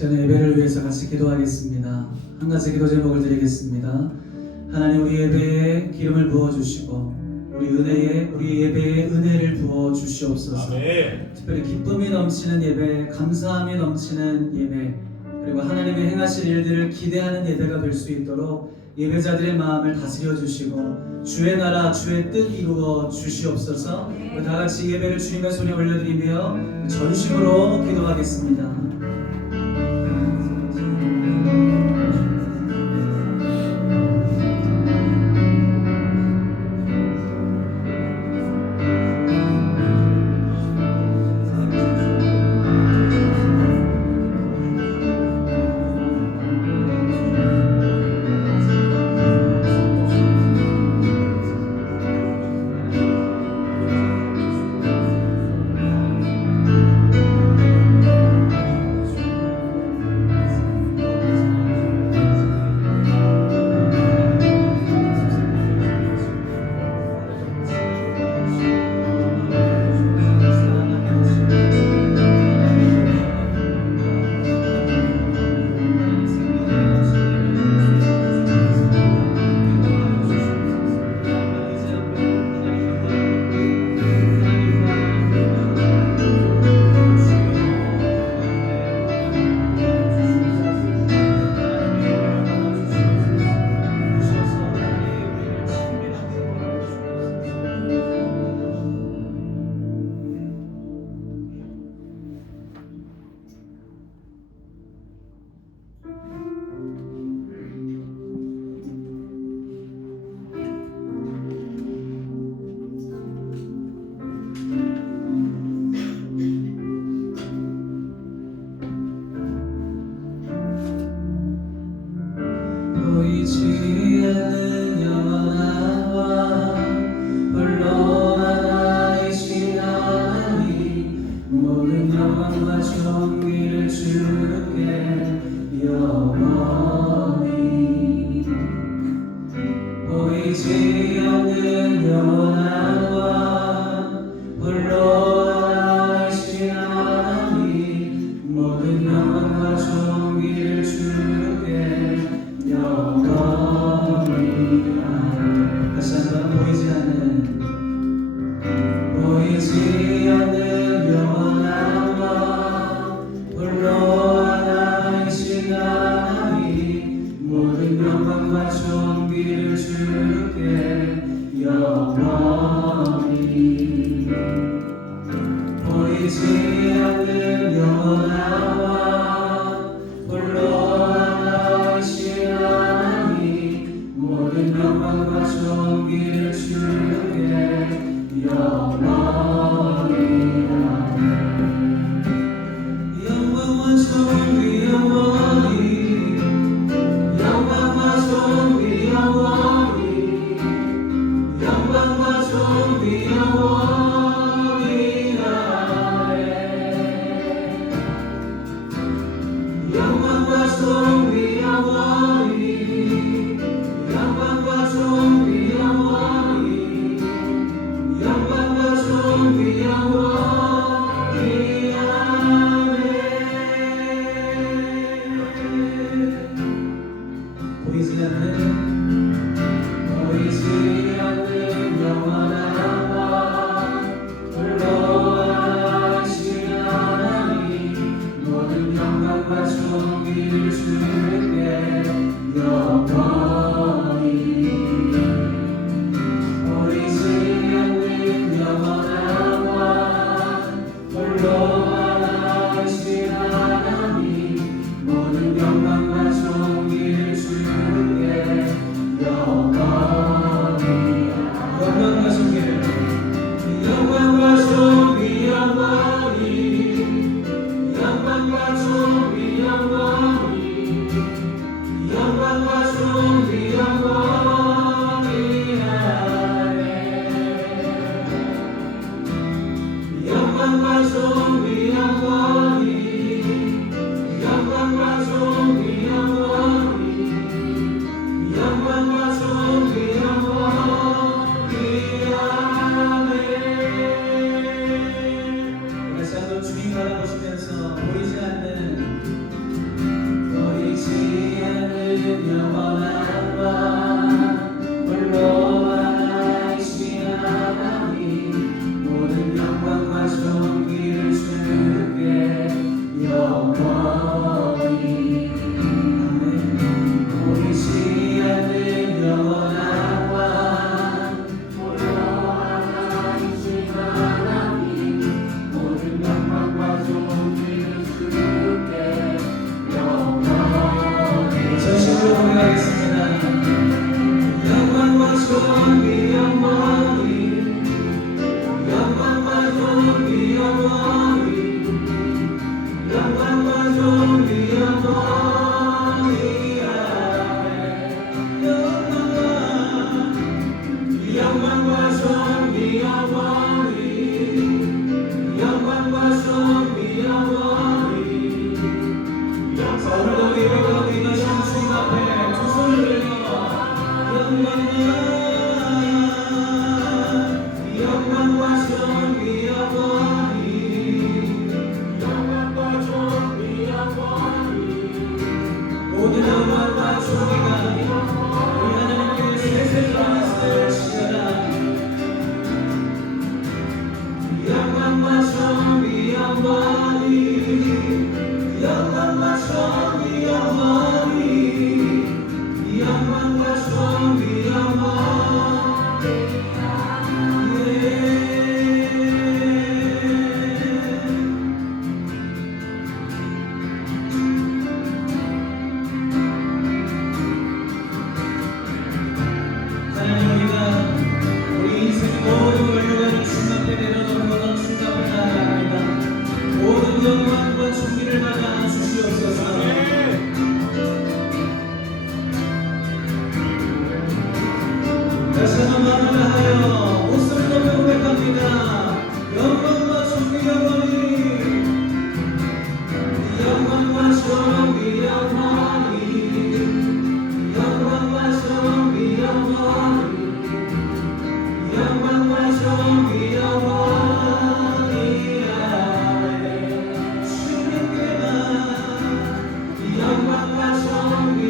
시간에 예배를 위해서 같이 기도하겠습니다. 한 가지 기도 제목을 드리겠습니다. 하나님, 우리 예배에 기름을 부어주시고 우리 예배에 은혜를 부어주시옵소서. 특별히 기쁨이 넘치는 예배, 감사함이 넘치는 예배, 그리고 하나님의 행하실 일들을 기대하는 예배가 될 수 있도록 예배자들의 마음을 다스려 주시고 주의 나라 주의 뜻 이루어 주시옵소서. 다 같이 예배를 주님의 손에 올려드리며 전심으로 기도하겠습니다. 보이지 않는 영원함과 홀로 하나이신 하나님, 모든 영광과 존귀를 주께 영원히. 보이지 않는 영원함과 홀로 하나이신 하나님, 모든 영광과 존귀를 주께 영원히. 다시 한번 보이지 않는 영원함과 홀로 하나이신 하나님, 모든 영광과 존귀를 주께 영원히. 보이지 않는 영원함과 홀로 하나이신 하나님, 모든 영광과 존귀를 주께 영원히. 영광과 존귀 영원히, 영광과 존귀 영원히, 영광과 존귀 영원히 하네. 영광과 존귀 영원히, 영광과 존귀 영원히, 영광과 존귀 영원히 하네. 보이지 않는 영원함과 홀로 하나이신 하나님, 모든 영광과 존귀를 주께 자, 오늘도 우리 예배 가운데 임하시는 주님 앞에 두 손을 들며 영광과 존귀 모든 영광과 존귀가 우리 하나님께 세세토록 있을지어다. 영광과 존귀 영광과 존귀 영광과 존귀 하나님, 우리가 우리 인생의 모든 권력을 주님 앞에 내려놓고 주님 앞에 나아갑니다. 모든 영광과 존귀를 받아 주시옵소서. 다시 한번 마음을 다하여 목소리 높여 고백합니다. 영광과 존귀 영광과 존귀 영광과 존귀 영광과 존귀 주님께만 영광과 존귀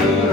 이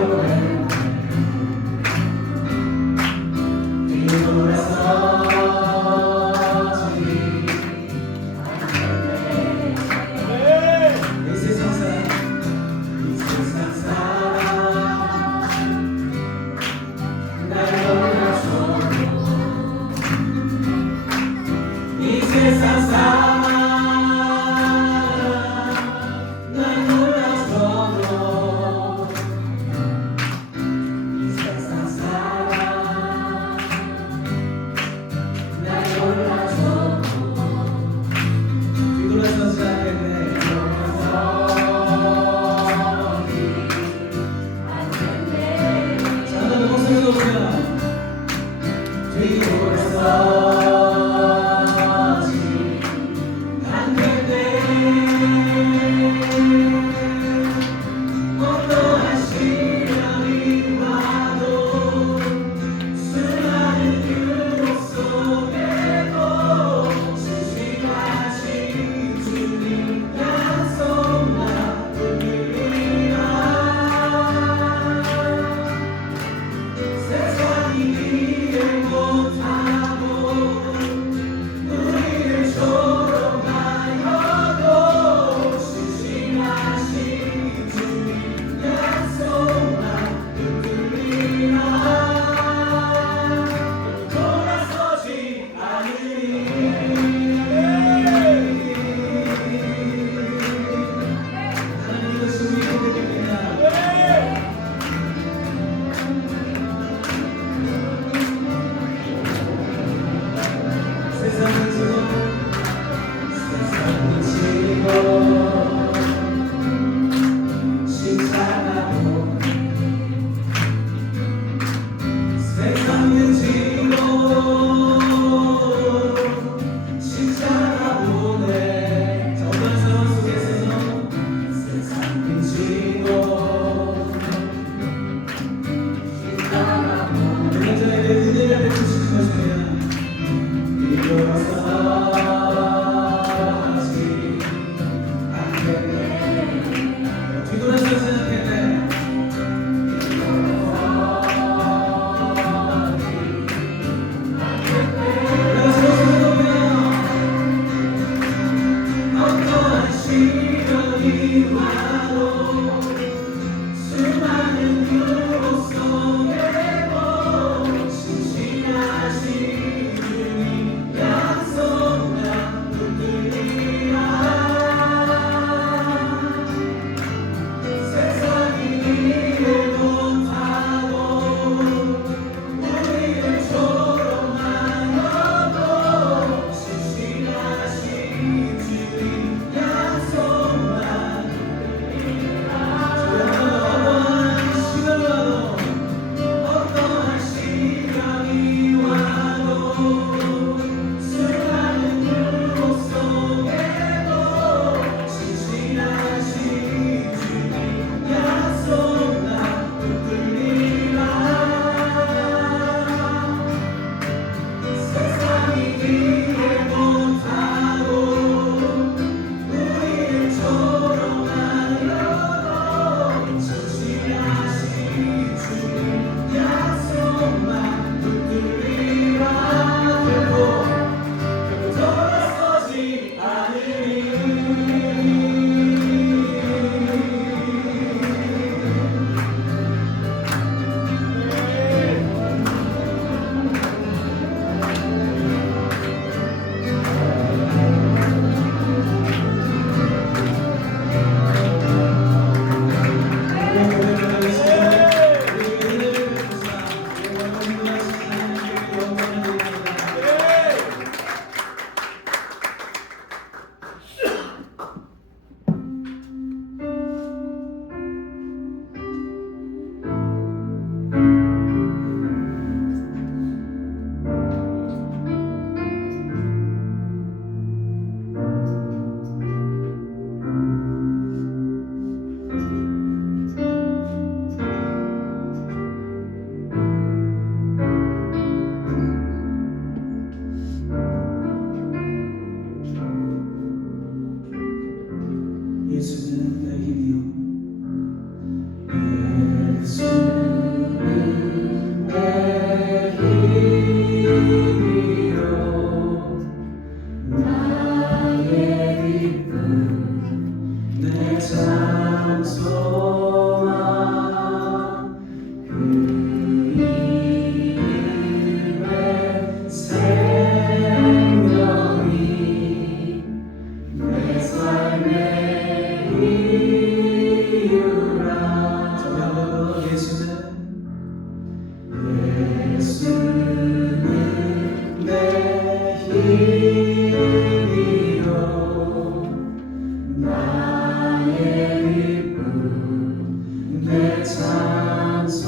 내 찬송아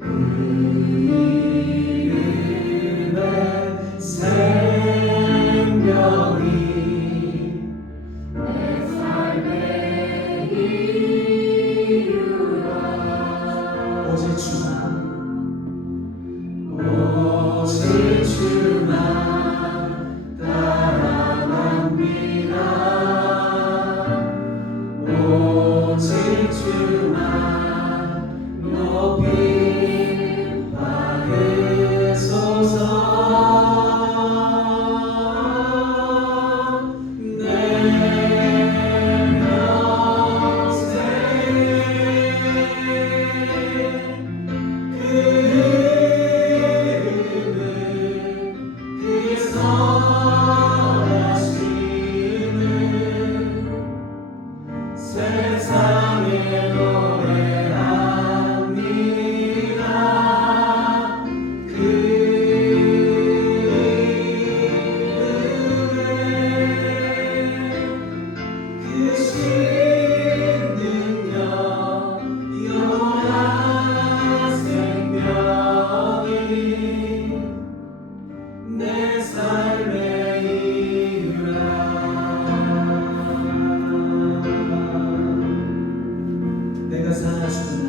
그 이름의 생명이 내 삶의 이유라 오직 주만 오직 주만 따라갑니다 오직 주만 높이 받으소서 내 평생 그 이름을 그 선하심을 세상에 노래합니다 그 이름에 그 신능력 영원한 생명이 내 삶의 이유라 내가 살아주나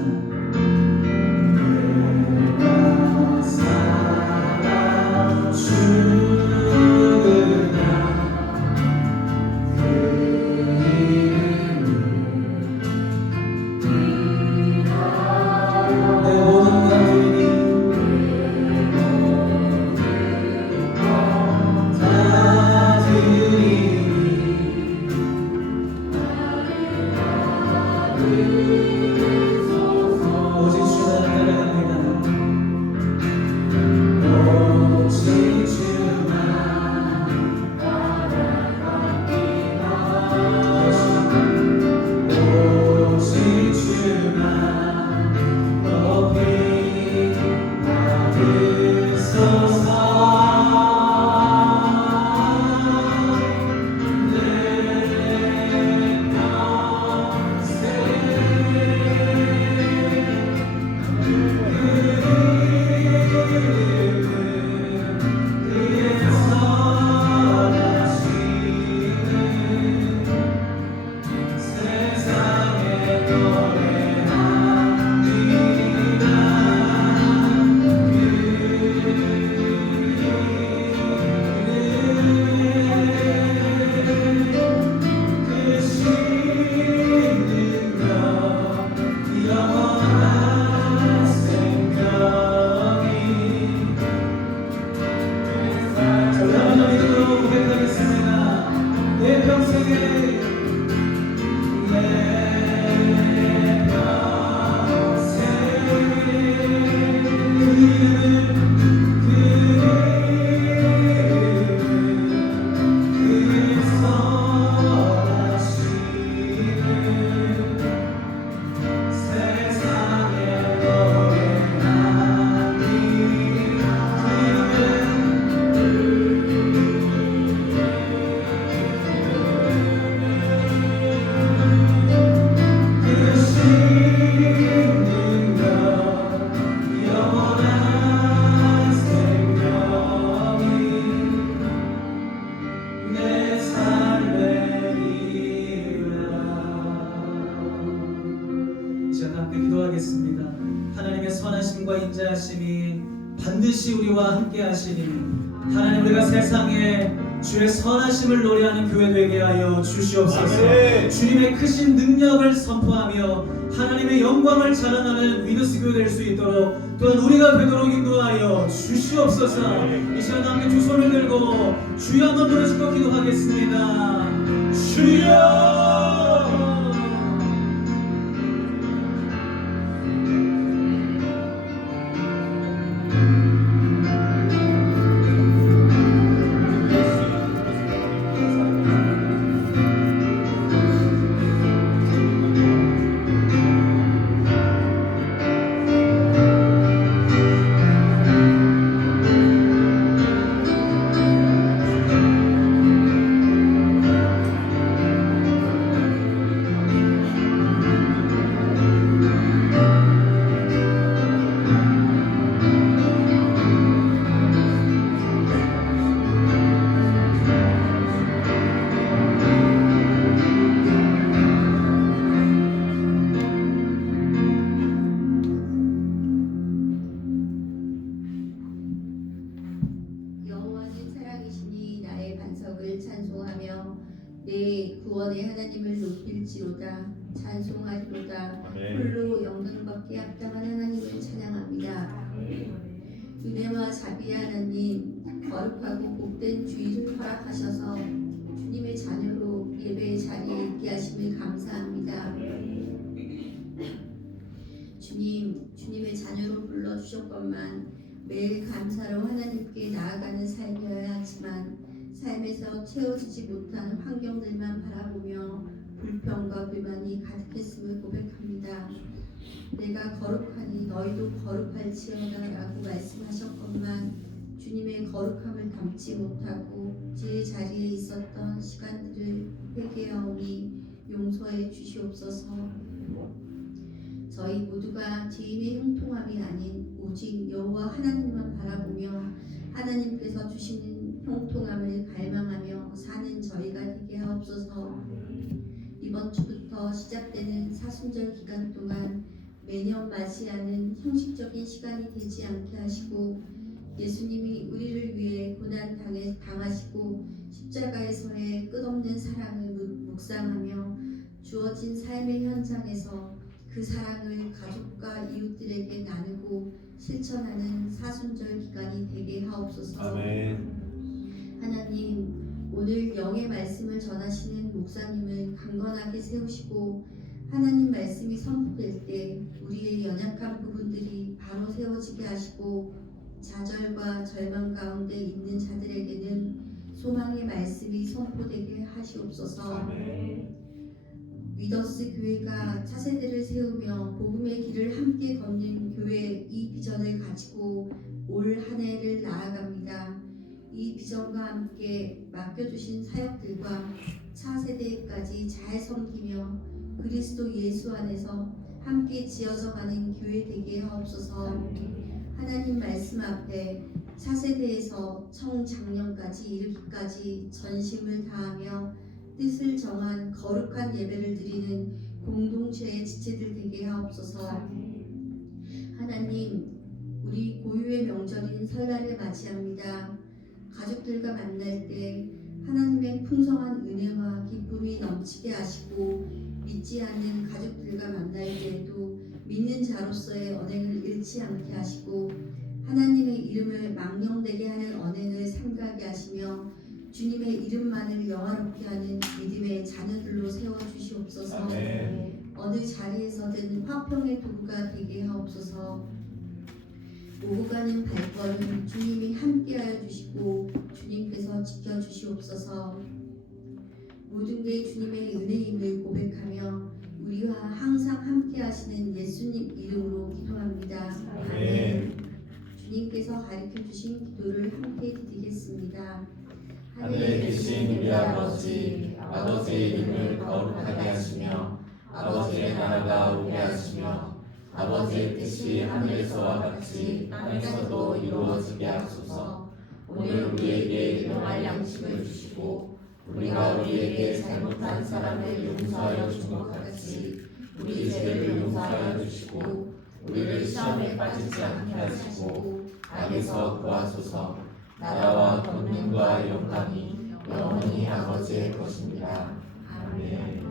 내가 살아주나 그 이름을 내 모든 것들이 다 드리니 오직 주만 따라갑니다 오직 주만 따라갑니다 오직 주만 높이 받으소서 내 평생 기도하겠습니다. 하나님의 선하심과 인자하심이 반드시 우리와 함께 하시니 하나님 우리가 세상에 주의 선하심을 노래하는 교회 되게 하여 주시옵소서. 아멘. 주님의 크신 능력을 선포하며 하나님의 영광을 자랑하는 위너스 교회 될 수 있도록 또한 우리가 되도록 인도하여 주시옵소서. 아멘. 이 시간 함께 두 손을 들고 주여 한번 노래 짓고 기도하겠습니다. 주여 높일지로다. 찬송하리로다. 아멘. 홀로 영광받기 합당한 하나님을 찬양합니다. 은혜와 자비의 하나님, 거룩하고 복된 주일을 허락하셔서 주님의 자녀로 예배의 자리에 있게 하심을 감사합니다. 주님의 자녀로 불러주셨건만 매일 감사로 하나님께 나아가는 삶이어야 하지만 삶에서 채워지지 못한 환경들만 바라보며 불평과 불만이 가득했음을 고백합니다. 내가 거룩하니 너희도 거룩할지어다 라고 말씀하셨건만 주님의 거룩함을 담지 못하고 제 자리에 있었던 시간들을 회개하오니 용서해 주시옵소서. 저희 모두가 죄인의 형통함이 아닌 오직 여호와 하나님만 바라보며 하나님께서 주시는 형통함을 갈망하며 사는 저희가 되게 하옵소서. 이번 주부터 시작되는 사순절 기간 동안 매년 맞이하는 형식적인 시간이 되지 않게 하시고 예수님이 우리를 위해 고난 당하시고 십자가에서의 끝없는 사랑을 묵상하며 주어진 삶의 현장에서 그 사랑을 가족과 이웃들에게 나누고 실천하는 사순절 기간이 되게 하옵소서. 아멘. 하나님, 오늘 영의 말씀을 전하시는 목사님을 강건하게 세우시고 하나님 말씀이 선포될 때 우리의 연약한 부분들이 바로 세워지게 하시고 좌절과 절망 가운데 있는 자들에게는 소망의 말씀이 선포되게 하시옵소서. 아멘. 위더스 교회가 차세대를 세우며 복음의 길을 함께 걷는 교회 이 비전을 가지고 올 한 해를 나아갑니다. 이 비전과 함께 맡겨주신 사역들과 차세대까지 잘 섬기며 그리스도 예수 안에서 함께 지어져가는 교회 되게 하옵소서. 하나님 말씀 앞에 차세대에서 청장년까지 이르기까지 전심을 다하며 뜻을 정한 거룩한 예배를 드리는 공동체의 지체들 되게 하옵소서. 하나님, 우리 고유의 명절인 설날을 맞이합니다. 가족들과 만날 때 하나님의 풍성한 은혜와 기쁨이 넘치게 하시고 믿지 않는 가족들과 만날 때에도 믿는 자로서의 언행을 잃지 않게 하시고 하나님의 이름을 망령되게 하는 언행을 삼가게 하시며 주님의 이름만을 영화롭게 하는 믿음의 자녀들로 세워주시옵소서. 아멘. 어느 자리에서든 화평의 도구가 되게 하옵소서. 오고 가는 발걸음 주님이 함께하여 주시고 주님께서 지켜주시옵소서. 모든 게 주님의 은혜임을 고백하며 우리와 항상 함께하시는 예수님 이름으로 기도합니다. 아멘. 주님께서 가르쳐 주신 기도를 함께 드리겠습니다. 하늘에 계신 우리 아버지, 아버지의 이름을 거룩하게 하시며 아버지의 나라가 오게 하시며 아버지의 뜻이 하늘에서와 같이 땅에서도 이루어지게 하소서. 오늘 우리에게 일용할 양식을 주시고 우리가 우리에게 잘못한 사람을 용서하여 준 것 같이 우리 죄를 용서하여 주시고 우리를 시험에 빠지지 않게 하시고 악에서 구하소서. 나라와 권능과 영광이 영원히 아버지의 것입니다. 아멘.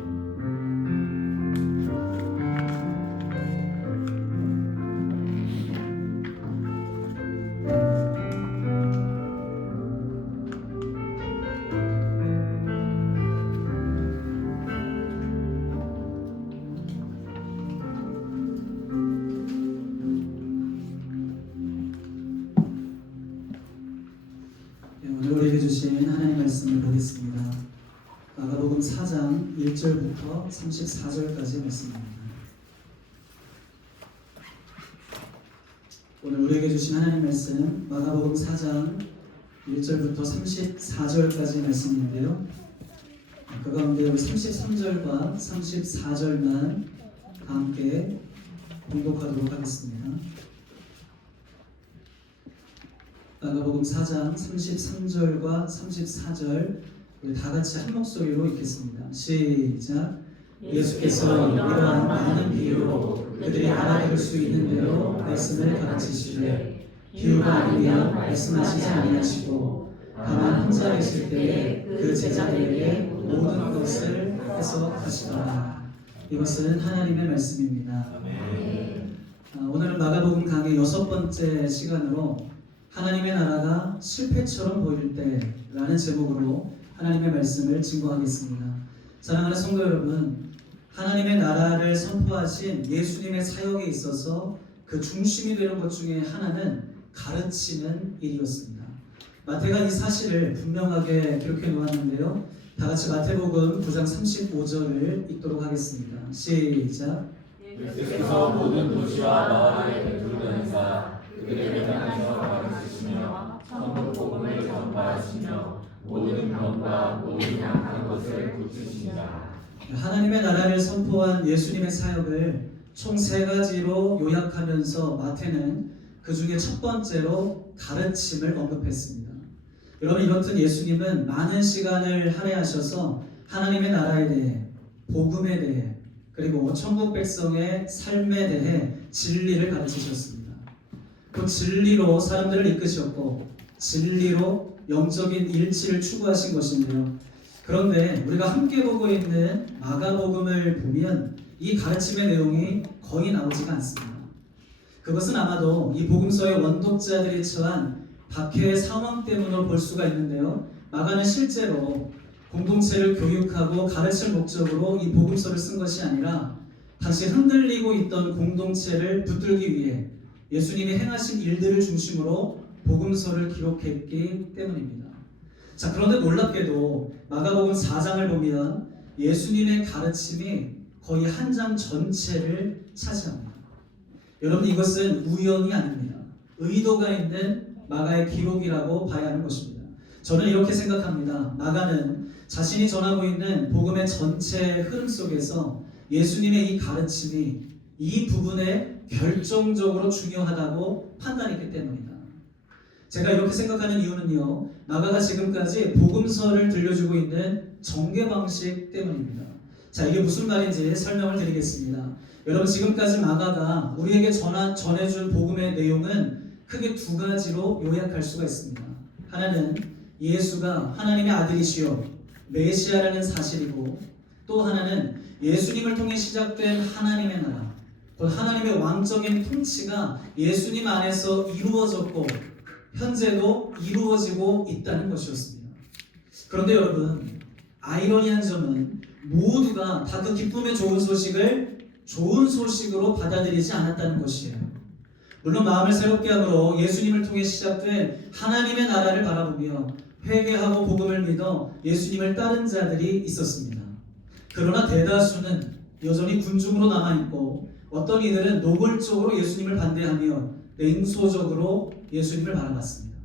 오늘 우리에게 주신 하나님 말씀을 보겠습니다. 마가복음 4장 1절부터 34절까지 말씀입니다. 오늘 우리에게 주신 하나님 말씀 마가복음 4장 1절부터 34절까지 말씀인데요. 그 가운데 우리 33절과 34절만 함께 봉독하도록 하겠습니다. 마가복음 4장 33절과 34절 우리 다 같이 한 목소리로 읽겠습니다. 시작. 예수께서 이러한 많은 비유로 그들이 알아들을 수 있는 대로 말씀을 가르치시되 비유가 아니면 말씀하시지 아니하시고 다만 혼자 계실 때에 그 제자들에게 모든 것을 해서 가시더라. 이것은 하나님의 말씀입니다. 아멘. 오늘은 마가복음 강의 6번째 시간으로 하나님의 나라가 실패처럼 보일 때라는 제목으로 하나님의 말씀을 증거하겠습니다. 사랑하는 성도 여러분, 하나님의 나라를 선포하신 예수님의 사역에 있어서 그 중심이 되는 것 중에 하나는 가르치는 일이었습니다. 마태가 이 사실을 분명하게 기록해 놓았는데요. 다 같이 마태복음 9장 35절을 읽도록 하겠습니다. 시작. 예수께서 모든 도시와 마을에 베풀면서 그들에게 다니셔 가르치시며 천국 복음을 전파하시며 모든 병과 모든 약한 것을 고치시니라. 하나님의 나라를 선포한 예수님의 사역을 총 3가지로 요약하면서 마태는 그 중에 첫 번째로 가르침을 언급했습니다. 여러분, 이렇듯 예수님은 많은 시간을 할애하셔서 하나님의 나라에 대해, 복음에 대해, 그리고 천국 백성의 삶에 대해 진리를 가르치셨습니다. 그 진리로 사람들을 이끄셨고 진리로 영적인 일치를 추구하신 것인데요. 그런데 우리가 함께 보고 있는 마가복음을 보면 이 가르침의 내용이 거의 나오지가 않습니다. 그것은 아마도 이 복음서의 원독자들이 처한 박해의 상황 때문으로 볼 수가 있는데요. 마가는 실제로 공동체를 교육하고 가르칠 목적으로 이 복음서를 쓴 것이 아니라 당시 흔들리고 있던 공동체를 붙들기 위해 예수님이 행하신 일들을 중심으로 복음서를 기록했기 때문입니다. 자, 그런데 놀랍게도 마가복음 4장을 보면 예수님의 가르침이 거의 한 장 전체를 차지합니다. 여러분, 이것은 우연이 아닙니다. 의도가 있는 마가의 기록이라고 봐야 하는 것입니다. 저는 이렇게 생각합니다. 마가는 자신이 전하고 있는 복음의 전체 흐름 속에서 예수님의 이 가르침이 이 부분에 결정적으로 중요하다고 판단했기 때문이다. 제가 이렇게 생각하는 이유는요, 마가가 지금까지 복음서를 들려주고 있는 전개 방식 때문입니다. 자, 이게 무슨 말인지 설명을 드리겠습니다. 여러분, 지금까지 마가가 우리에게 전해준 복음의 내용은 크게 2가지로 요약할 수가 있습니다. 하나는 예수가 하나님의 아들이시요 메시아라는 사실이고, 또 하나는 예수님을 통해 시작된 하나님의 나라, 곧 하나님의 왕적인 통치가 예수님 안에서 이루어졌고 현재도 이루어지고 있다는 것이었습니다. 그런데 여러분, 아이러니한 점은 모두가 다 그 기쁨의 좋은 소식을 좋은 소식으로 받아들이지 않았다는 것이에요. 물론 마음을 새롭게 함으로 예수님을 통해 시작된 하나님의 나라를 바라보며 회개하고 복음을 믿어 예수님을 따른 자들이 있었습니다. 그러나 대다수는 여전히 군중으로 남아있고, 어떤 이들은 노골적으로 예수님을 반대하며 냉소적으로 예수님을 바라봤습니다.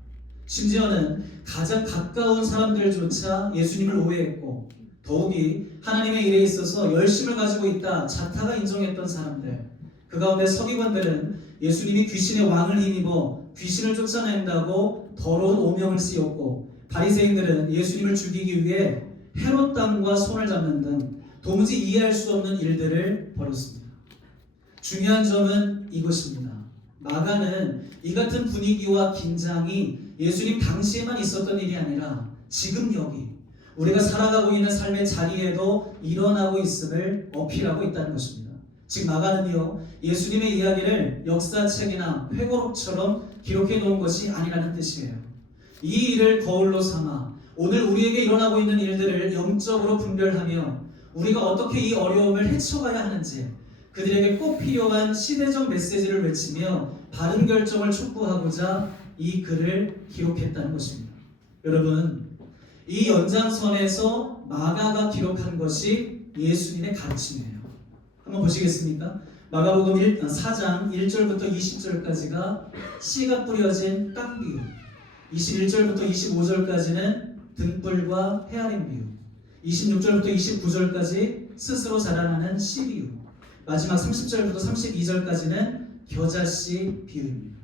심지어는 가장 가까운 사람들조차 예수님을 오해했고, 더욱이 하나님의 일에 있어서 열심을 가지고 있다 자타가 인정했던 사람들, 그 가운데 서기관들은 예수님이 귀신의 왕을 힘입어 귀신을 쫓아낸다고 더러운 오명을 씌웠고, 바리새인들은 예수님을 죽이기 위해 헤롯 땅과 손을 잡는 등 도무지 이해할 수 없는 일들을 벌였습니다. 중요한 점은 이것입니다. 마가는 이 같은 분위기와 긴장이 예수님 당시에만 있었던 일이 아니라 지금 여기 우리가 살아가고 있는 삶의 자리에도 일어나고 있음을 어필하고 있다는 것입니다. 즉, 마가는요, 예수님의 이야기를 역사책이나 회고록처럼 기록해 놓은 것이 아니라는 뜻이에요. 이 일을 거울로 삼아 오늘 우리에게 일어나고 있는 일들을 영적으로 분별하며 우리가 어떻게 이 어려움을 헤쳐가야 하는지, 그들에게 꼭 필요한 시대적 메시지를 외치며 바른 결정을 촉구하고자 이 글을 기록했다는 것입니다. 여러분, 이 연장선에서 마가가 기록한 것이 예수님의 가르침이에요. 한번 보시겠습니까? 마가복음 4장 1절부터 20절까지가 씨가 뿌려진 땅 비유, 21절부터 25절까지는 등불과 헤아림 비유, 26절부터 29절까지 스스로 자라나는 씨 비유, 마지막 30절부터 32절까지는 겨자씨 비유입니다.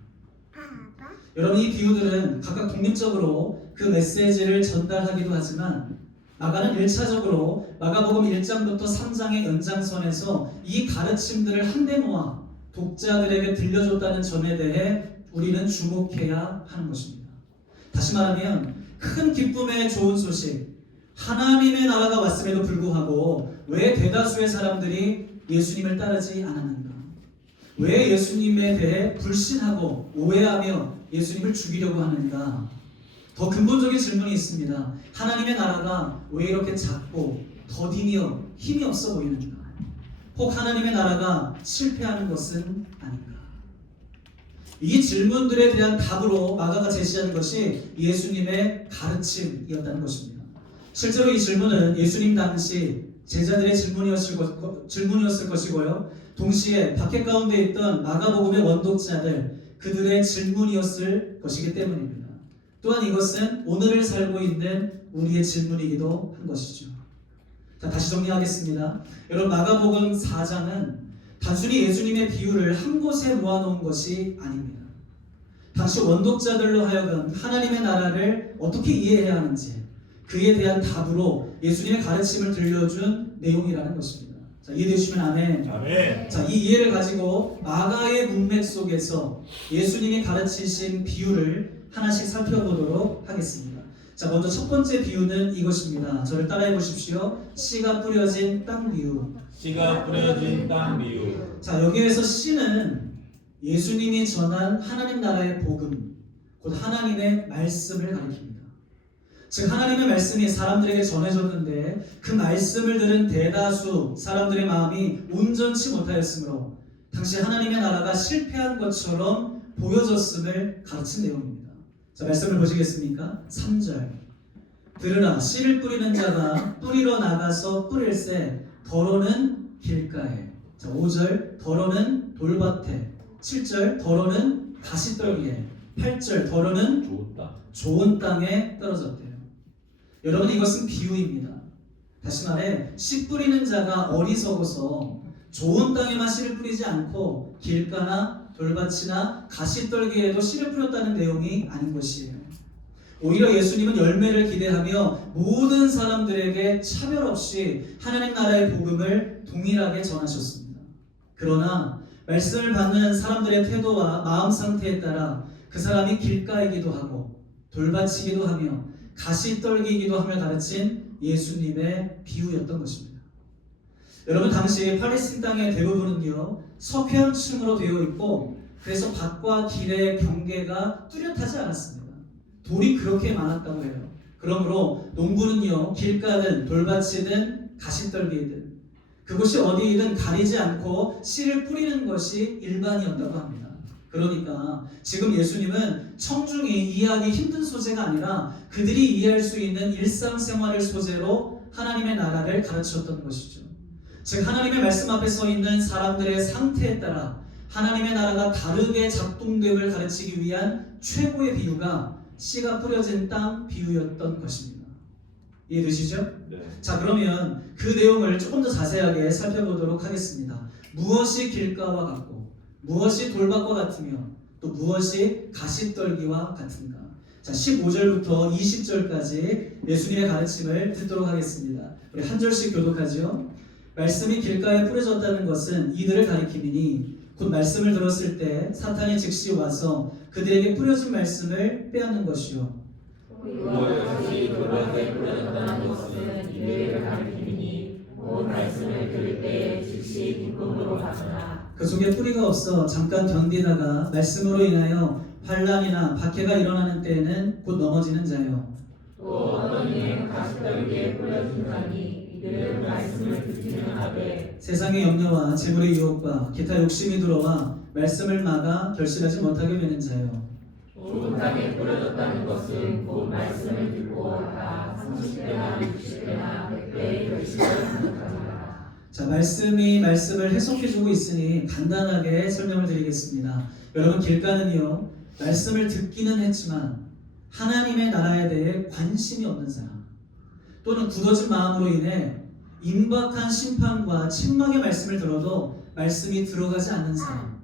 여러분, 이 비유들은 각각 독립적으로 그 메시지를 전달하기도 하지만 마가는 1차적으로 마가복음 1장부터 3장의 연장선에서 이 가르침들을 한데 모아 독자들에게 들려줬다는 점에 대해 우리는 주목해야 하는 것입니다. 다시 말하면 큰 기쁨의 좋은 소식, 하나님의 나라가 왔음에도 불구하고 왜 대다수의 사람들이 예수님을 따르지 않았는가? 왜 예수님에 대해 불신하고 오해하며 예수님을 죽이려고 하는가? 더 근본적인 질문이 있습니다. 하나님의 나라가 왜 이렇게 작고 더디며 힘이 없어 보이는가? 혹 하나님의 나라가 실패하는 것은 아닌가? 이 질문들에 대한 답으로 마가가 제시하는 것이 예수님의 가르침이었다는 것입니다. 실제로 이 질문은 예수님 당시 제자들의 질문이었을 것이고요. 동시에 박해 가운데 있던 마가복음의 원독자들 그들의 질문이었을 것이기 때문입니다. 또한 이것은 오늘을 살고 있는 우리의 질문이기도 한 것이죠. 자, 다시 정리하겠습니다. 여러분, 마가복음 4장은 단순히 예수님의 비유를 한 곳에 모아놓은 것이 아닙니다. 당시 원독자들로 하여금 하나님의 나라를 어떻게 이해해야 하는지 그에 대한 답으로 예수님의 가르침을 들려준 내용이라는 것입니다. 자, 이해되시면 아멘. 아멘. 자, 이 이해를 가지고 마가의 문맥 속에서 예수님이 가르치신 비유를 하나씩 살펴보도록 하겠습니다. 자, 먼저 첫 번째 비유는 이것입니다. 저를 따라해 보십시오. 씨가 뿌려진 땅 비유. 씨가 뿌려진 땅 비유. 자, 여기에서 씨는 예수님이 전한 하나님 나라의 복음, 곧 하나님의 말씀을 가리킵니다. 즉 하나님의 말씀이 사람들에게 전해졌는데 그 말씀을 들은 대다수 사람들의 마음이 온전치 못하였으므로 당시 하나님의 나라가 실패한 것처럼 보여졌음을 가르친 내용입니다. 자, 말씀을 보시겠습니까? 3절. 들으라, 씨를 뿌리는 자가 뿌리러 나가서 뿌릴새 더러는 길가에. 자, 5절. 더러는 돌밭에. 7절. 더러는 가시떨기에. 8절. 더러는 좋은 땅에 떨어졌대요. 여러분, 이것은 비유입니다. 다시 말해 씨 뿌리는 자가 어리석어서 좋은 땅에만 씨를 뿌리지 않고 길가나 돌밭이나 가시떨기에도 씨를 뿌렸다는 내용이 아닌 것이에요. 오히려 예수님은 열매를 기대하며 모든 사람들에게 차별 없이 하나님 나라의 복음을 동일하게 전하셨습니다. 그러나 말씀을 받는 사람들의 태도와 마음 상태에 따라 그 사람이 길가이기도 하고 돌밭이기도 하며 가시떨기이기도 함을 가르친 예수님의 비유였던 것입니다. 여러분, 당시 팔레스틴 땅의 대부분은요 서편층으로 되어 있고 그래서 밭과 길의 경계가 뚜렷하지 않았습니다. 돌이 그렇게 많았다고 해요. 그러므로 농부는요 길가든 돌밭이든 가시떨기이든 그곳이 어디이든 가리지 않고 씨를 뿌리는 것이 일반이었다고 합니다. 그러니까 지금 예수님은 청중이 이해하기 힘든 소재가 아니라 그들이 이해할 수 있는 일상생활을 소재로 하나님의 나라를 가르쳤던 것이죠. 즉 하나님의 말씀 앞에 서 있는 사람들의 상태에 따라 하나님의 나라가 다르게 작동됨을 가르치기 위한 최고의 비유가 씨가 뿌려진 땅 비유였던 것입니다. 이해되시죠? 네. 자, 그러면 그 내용을 조금 더 자세하게 살펴보도록 하겠습니다. 무엇이 길가와 같고 무엇이 돌밭과 같으며 또 무엇이 가시떨기와 같은가? 자, 15절부터 20절까지 예수님의 가르침을 듣도록 하겠습니다. 우리 한 절씩 교독하죠. 말씀이 길가에 뿌려졌다는 것은 이들을 가리킴이니 곧 말씀을 들었을 때 사탄이 즉시 와서 그들에게 뿌려진 말씀을 빼앗는 것이요. 무엇이 돌밭에 뿌려졌다는 것은 이들을 가리킴이니 곧 말씀을 들을 때 즉시 기쁨으로 받으나 그 속에 뿌리가 없어 잠깐 견디다가 말씀으로 인하여 환난이나 박해가 일어나는 때에는 곧 넘어지는 자요. 또 어떤 이는 가시떨기에 뿌려진 자니 이들은 말씀을 듣기는 하되 세상의 염려와 재물의 유혹과 기타 욕심이 들어와 말씀을 막아 결실하지 못하게 되는 자요. 좋은 땅에 뿌려졌다는 것은 곧 말씀을 듣고 다 30배나 60배나 100배의 결실을 하는 자니라. 자, 말씀이 말씀을 해석해주고 있으니 간단하게 설명을 드리겠습니다. 여러분, 길가는요 말씀을 듣기는 했지만 하나님의 나라에 대해 관심이 없는 사람 또는 굳어진 마음으로 인해 임박한 심판과 책망의 말씀을 들어도 말씀이 들어가지 않는 사람,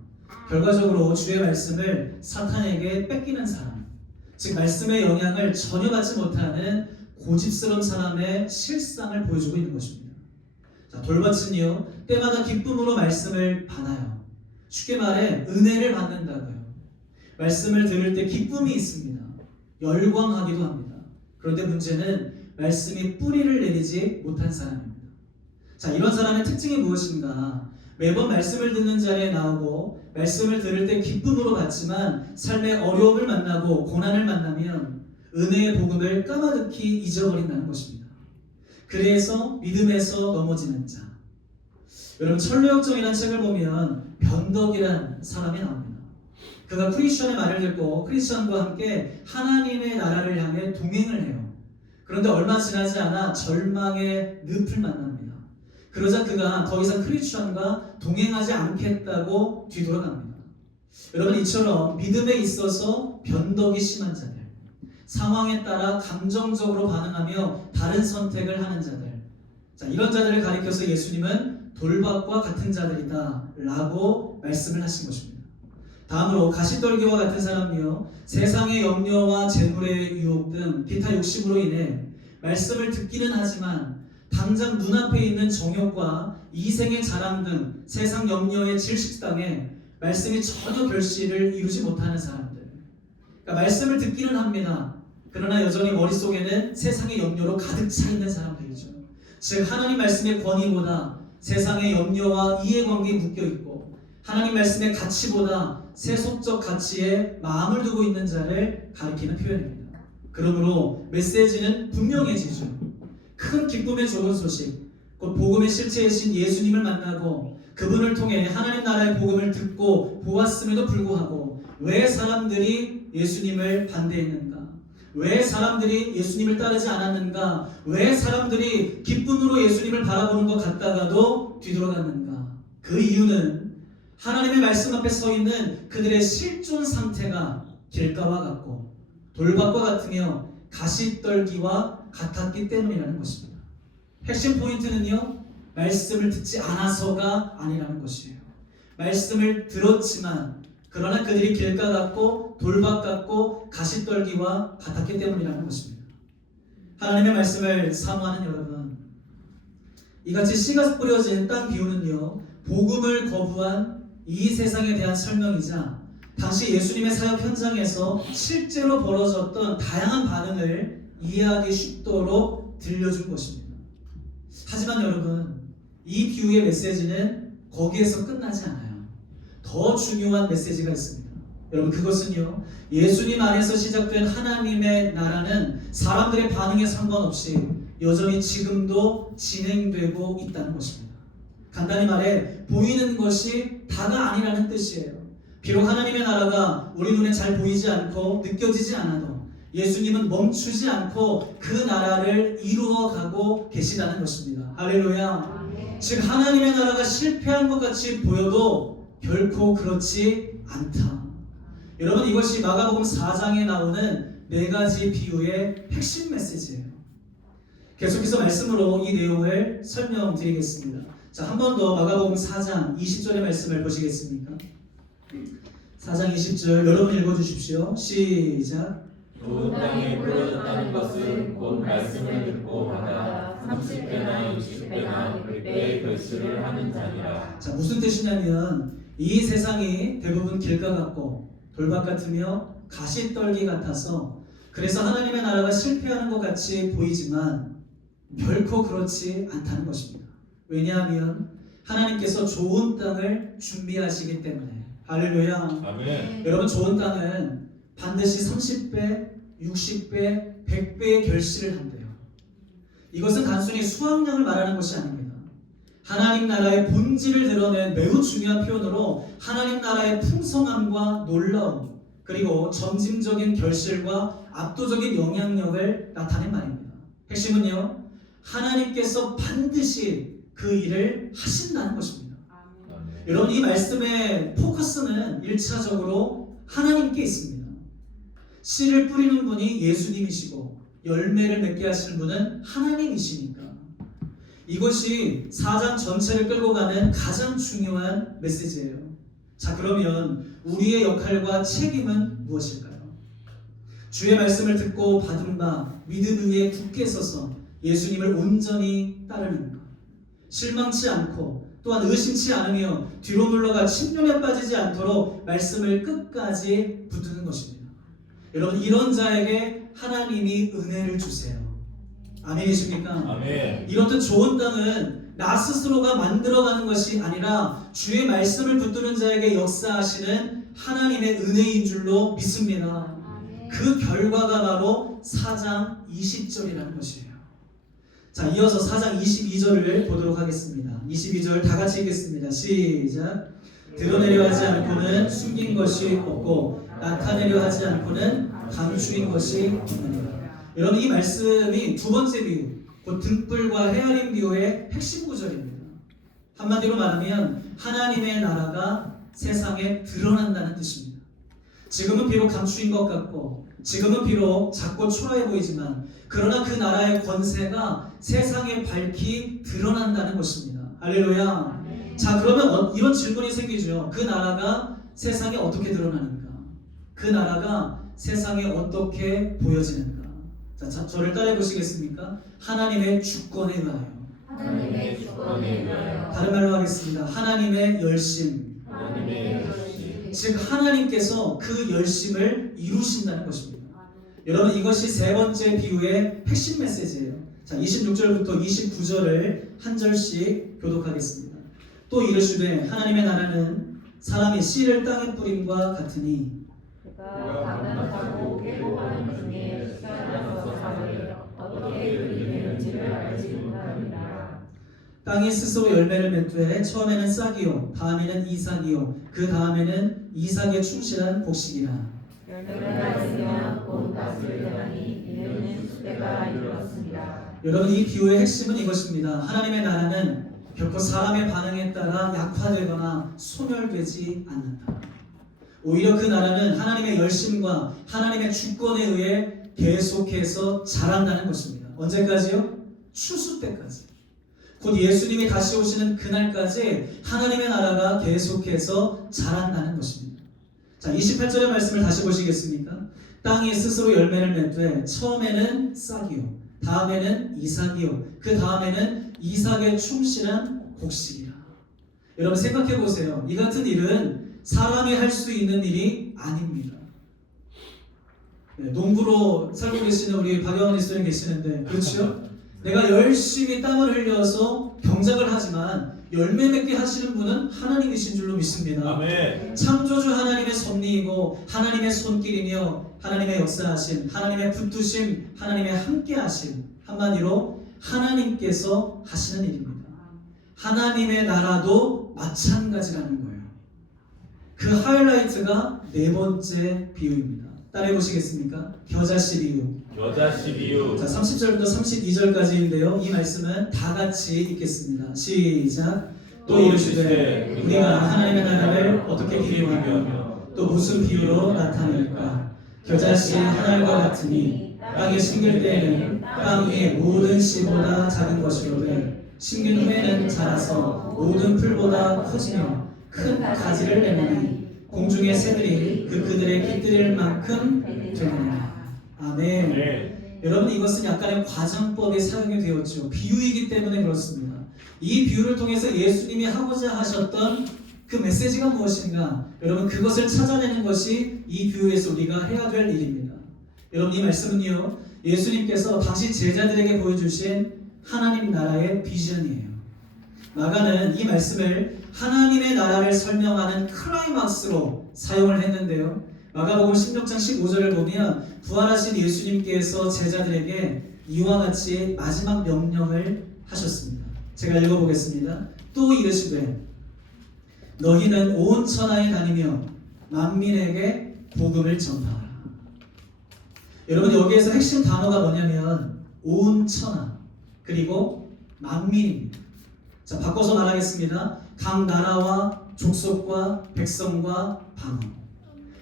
결과적으로 주의 말씀을 사탄에게 뺏기는 사람, 즉 말씀의 영향을 전혀 받지 못하는 고집스러운 사람의 실상을 보여주고 있는 것입니다. 자, 돌밭은요 때마다 기쁨으로 말씀을 받아요. 쉽게 말해 은혜를 받는다고요. 말씀을 들을 때 기쁨이 있습니다. 열광하기도 합니다. 그런데 문제는 말씀이 뿌리를 내리지 못한 사람입니다. 자, 이런 사람의 특징이 무엇인가? 매번 말씀을 듣는 자리에 나오고 말씀을 들을 때 기쁨으로 받지만 삶의 어려움을 만나고 고난을 만나면 은혜의 복음을 까마득히 잊어버린다는 것입니다. 그래서 믿음에서 넘어지는 자. 여러분, 천루역정이라는 책을 보면 변덕이란 사람이 나옵니다. 그가 크리스천의 말을 듣고 크리스천과 함께 하나님의 나라를 향해 동행을 해요. 그런데 얼마 지나지 않아 절망의 늪을 만납니다. 그러자 그가 더 이상 크리스천과 동행하지 않겠다고 뒤돌아갑니다. 여러분, 이처럼 믿음에 있어서 변덕이 심한 자들, 상황에 따라 감정적으로 반응하며 다른 선택을 하는 자들, 자, 이런 자들을 가리켜서 예수님은 돌박과 같은 자들이다 라고 말씀을 하신 것입니다. 다음으로 가시떨기와 같은 사람이요, 세상의 염려와 재물의 유혹 등 기타 욕심으로 인해 말씀을 듣기는 하지만 당장 눈앞에 있는 정욕과 이생의 자랑 등 세상 염려의 질식당에 말씀이 전혀 결실을 이루지 못하는 사람들. 그러니까 말씀을 듣기는 합니다. 그러나 여전히 머릿속에는 세상의 염려로 가득 차 있는 사람들이죠. 즉, 하나님 말씀의 권위보다 세상의 염려와 이해관계에 묶여있고 하나님 말씀의 가치보다 세속적 가치에 마음을 두고 있는 자를 가리키는 표현입니다. 그러므로 메시지는 분명해지죠. 큰 기쁨의 좋은 소식, 곧 복음의 실체이신 예수님을 만나고 그분을 통해 하나님 나라의 복음을 듣고 보았음에도 불구하고 왜 사람들이 예수님을 반대했는가? 왜 사람들이 예수님을 따르지 않았는가? 왜 사람들이 기쁨으로 예수님을 바라보는 것 같다가도 뒤돌아갔는가? 그 이유는 하나님의 말씀 앞에 서 있는 그들의 실존 상태가 길가와 같고 돌밭과 같으며 가시떨기와 같았기 때문이라는 것입니다. 핵심 포인트는요, 말씀을 듣지 않아서가 아니라는 것이에요. 말씀을 들었지만 그러나 그들이 길가 같고 돌밭 같고 가시떨기와 같았기 때문이라는 것입니다. 하나님의 말씀을 사모하는 여러분, 이같이 씨가 뿌려진 땅 비유는요, 복음을 거부한 이 세상에 대한 설명이자 당시 예수님의 사역 현장에서 실제로 벌어졌던 다양한 반응을 이해하기 쉽도록 들려준 것입니다. 하지만 여러분, 이 비유의 메시지는 거기에서 끝나지 않아요. 더 중요한 메시지가 있습니다. 여러분, 그것은요, 예수님 안에서 시작된 하나님의 나라는 사람들의 반응에 상관없이 여전히 지금도 진행되고 있다는 것입니다. 간단히 말해 보이는 것이 다가 아니라는 뜻이에요. 비록 하나님의 나라가 우리 눈에 잘 보이지 않고 느껴지지 않아도 예수님은 멈추지 않고 그 나라를 이루어가고 계시다는 것입니다. 할렐루야. 즉, 하나님의 나라가 실패한 것 같이 보여도 결코 그렇지 않다. 여러분, 이것이 마가복음 4장에 나오는 4가지 비유의 핵심 메시지예요. 계속해서 말씀으로 이 내용을 설명드리겠습니다. 자, 한 번 더 마가복음 4장 20절의 말씀을 보시겠습니까? 4장 20절 여러분 읽어주십시오. 시작. 좋은 땅에 뿌려졌다는 것은 곧 말씀을 듣고 받아 30배나 60배나 100배의 결실을 하는 자니라. 자, 무슨 뜻이냐면 이 세상이 대부분 길가 같고 돌밭 같으며 가시떨기 같아서 그래서 하나님의 나라가 실패하는 것 같이 보이지만 결코 그렇지 않다는 것입니다. 왜냐하면 하나님께서 좋은 땅을 준비하시기 때문에. 할렐루야. 아멘. 여러분, 좋은 땅은 반드시 30배, 60배, 100배의 결실을 한대요. 이것은 단순히 수확량을 말하는 것이 아닙니다. 하나님 나라의 본질을 드러낸 매우 중요한 표현으로 하나님 나라의 풍성함과 놀라움, 그리고 점진적인 결실과 압도적인 영향력을 나타낸 말입니다. 핵심은요, 하나님께서 반드시 그 일을 하신다는 것입니다. 아멘. 여러분, 이 말씀의 포커스는 1차적으로 하나님께 있습니다. 씨를 뿌리는 분이 예수님이시고 열매를 맺게 하시는 분은 하나님이시니까 이것이 4장 전체를 끌고 가는 가장 중요한 메시지예요. 자, 그러면 우리의 역할과 책임은 무엇일까요? 주의 말씀을 듣고 받은 바 믿음 위에 굳게 서서 예수님을 온전히 따르는 것, 실망치 않고 또한 의심치 않으며 뒤로 물러가 침륜에 빠지지 않도록 말씀을 끝까지 붙드는 것입니다. 여러분, 이런 자에게 하나님이 은혜를 주세요. 아멘이십니까? 아멘. 이렇듯 좋은 땅은 나 스스로가 만들어가는 것이 아니라 주의 말씀을 붙드는 자에게 역사하시는 하나님의 은혜인 줄로 믿습니다. 그 결과가 바로 4장 20절이라는 것이에요. 자, 이어서 4장 22절을 보도록 하겠습니다. 22절 다 같이 읽겠습니다. 시작. 드러내려 하지 않고는 숨긴 것이 없고 나타내려 하지 않고는 감추인 것이 없느니라. 여러분, 이 말씀이 두 번째 비유, 곧 등불과 헤아림 비유의 핵심 구절입니다. 한마디로 말하면 하나님의 나라가 세상에 드러난다는 뜻입니다. 지금은 비록 감추인 것 같고 지금은 비록 작고 초라해 보이지만 그러나 그 나라의 권세가 세상에 밝히 드러난다는 것입니다. 할렐루야. 자, 그러면 이런 질문이 생기죠. 그 나라가 세상에 어떻게 드러나는가? 그 나라가 세상에 어떻게 보여지는가? 자, 저를 따라해 보시겠습니까? 하나님의 주권에 의하여. 하나님의 주권에 의하여. 다른 말로 하겠습니다. 하나님의 열심. 하나님의 열심. 즉 하나님께서 그 열심을 이루신다는 것입니다. 여러분, 이것이 세 번째 비유의 핵심 메시지예요. 자, 26절부터 29절을 한 절씩 교독하겠습니다. 또 이르시되 하나님의 나라는 사람이 씨를 땅에 뿌림과 같으니 그가 가난하고 괴로워하는 중에 시간을 사람이 어떻게 그리 되는지를 알지 못하니라. 땅이 스스로 열매를 맺되 처음에는 싹이요 다음에는 이삭이요 그 다음에는 이삭에 충실한 곡식이라. 열매가 있으면 곧 다스릴 때라니 이는 수대가 이르렀습니다. 여러분, 이 비유의 핵심은 이것입니다. 하나님의 나라는 결코 사람의 반응에 따라 약화되거나 소멸되지 않는다. 오히려 그 나라는 하나님의 열심과 하나님의 주권에 의해 계속해서 자란다는 것입니다. 언제까지요? 추수 때까지. 곧 예수님이 다시 오시는 그날까지 하나님의 나라가 계속해서 자란다는 것입니다. 자, 28절의 말씀을 다시 보시겠습니까? 땅이 스스로 열매를 맺되 처음에는 싹이요 다음에는 이삭이요 그 다음에는 이삭에 충실한 곡식이라. 여러분, 생각해 보세요. 이 같은 일은 사람이 할 수 있는 일이 아닙니다. 네, 농부로 살고 계시는 우리 박영원 리스토님 계시는데, 그렇죠? 내가 열심히 땀을 흘려서 경작을 하지만 열매 맺게 하시는 분은 하나님이신 줄로 믿습니다. 아멘. 창조주 하나님의 섭리이고 하나님의 손길이며 하나님의 역사하심, 하나님의 붙드심, 하나님의 함께하심, 한마디로 하나님께서 하시는 일입니다. 하나님의 나라도 마찬가지라는 거예요. 그 하이라이트가 네 번째 비유입니다. 따라해 보시겠습니까? 겨자씨 비유. 겨자씨 비유. 자, 30절부터 32절까지인데요. 이 말씀은 다 같이 읽겠습니다. 시작. 또 이르시되 우리가 하나님의 나라를 어떻게 비유하며 또 무슨 비유로 나타낼까? 겨자씨 한 알과 같으니 땅에 심길 때에는 땅 위의 모든 씨보다 작은 것이로되 심긴 후에는 자라서 모든 풀보다 커지며 큰 가지를 내노니 공중의 새들이 그들의 깃들일 만큼 되느니라. 아멘. 네. 여러분, 이것은 약간의 과장법이 사용이 되었죠. 비유이기 때문에 그렇습니다. 이 비유를 통해서 예수님이 하고자 하셨던 그 메시지가 무엇인가? 여러분, 그것을 찾아내는 것이 이 비유에서 우리가 해야 될 일입니다. 여러분, 이 말씀은요, 예수님께서 당시 제자들에게 보여주신 하나님 나라의 비전이에요. 마가는 이 말씀을 하나님의 나라를 설명하는 클라이막스로 사용을 했는데요. 마가복음 16장 15절을 보면 부활하신 예수님께서 제자들에게 이와 같이 마지막 명령을 하셨습니다. 제가 읽어보겠습니다. 또 이르시되 너희는 온 천하에 다니며 만민에게 복음을 전파하라. 여러분, 여기에서 핵심 단어가 뭐냐면 온 천하 그리고 만민입니다. 자, 바꿔서 말하겠습니다. 각 나라와 족속과 백성과 방언.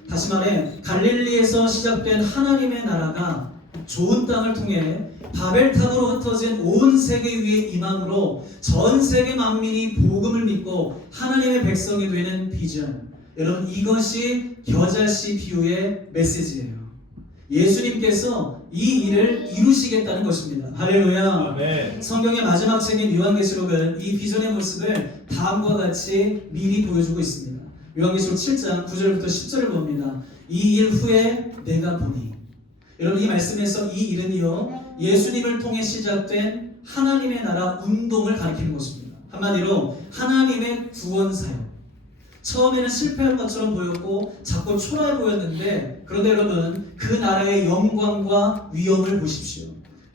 다시 말해 갈릴리에서 시작된 하나님의 나라가 좋은 땅을 통해 바벨탑으로 흩어진 온 세계 위에 임함으로 전 세계 만민이 복음을 믿고 하나님의 백성이 되는 비전. 여러분, 이것이 겨자씨 비유의 메시지예요. 예수님께서 이 일을 이루시겠다는 것입니다. 할렐루야. 아멘. 성경의 마지막 책인 요한계시록은 이 비전의 모습을 다음과 같이 미리 보여주고 있습니다. 요한계시록 7장 9절부터 10절을 봅니다. 이 일 후에 내가 보니. 여러분, 이 말씀에서 이 일은요, 예수님을 통해 시작된 하나님의 나라 운동을 가리키는 것입니다. 한마디로 하나님의 구원 사역. 처음에는 실패할 것처럼 보였고 자꾸 초라해 보였는데, 그런데 여러분, 그 나라의 영광과 위엄을 보십시오.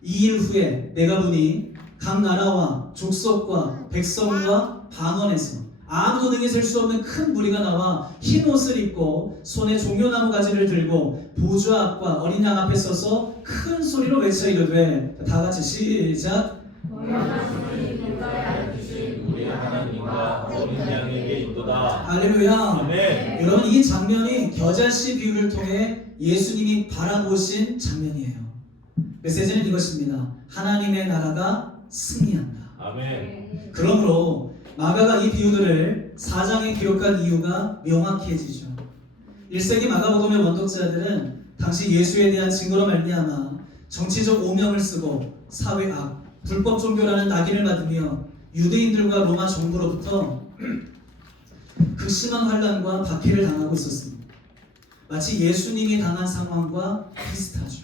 2일 후에 내가 보니 각 나라와 족속과 백성과 방언에서 아무도 능히 셀 수 없는 큰 무리가 나와 흰 옷을 입고 손에 종려나무 가지를 들고 보좌 앞과 어린 양 앞에 서서 큰 소리로 외쳐 이르되, 다 같이 시작. 우리 하나님과 어린 양에게 있도다. 할렐루야. 아멘. 여러분, 이 장면이 겨자씨 비유를 통해 예수님이 바라보신 장면이에요. 메시지는 이것입니다. 하나님의 나라가 승리한다. 아멘. 그러므로 마가가 이 비유들을 4장에 기록한 이유가 명확해지죠. 1세기 마가복음의 원독자들은 당시 예수에 대한 증거로 말미암아 정치적 오명을 쓰고 사회악, 불법 종교라는 낙인을 받으며 유대인들과 로마 정부로부터 극심한 환난과 박해를 당하고 있었습니다. 마치 예수님이 당한 상황과 비슷하죠.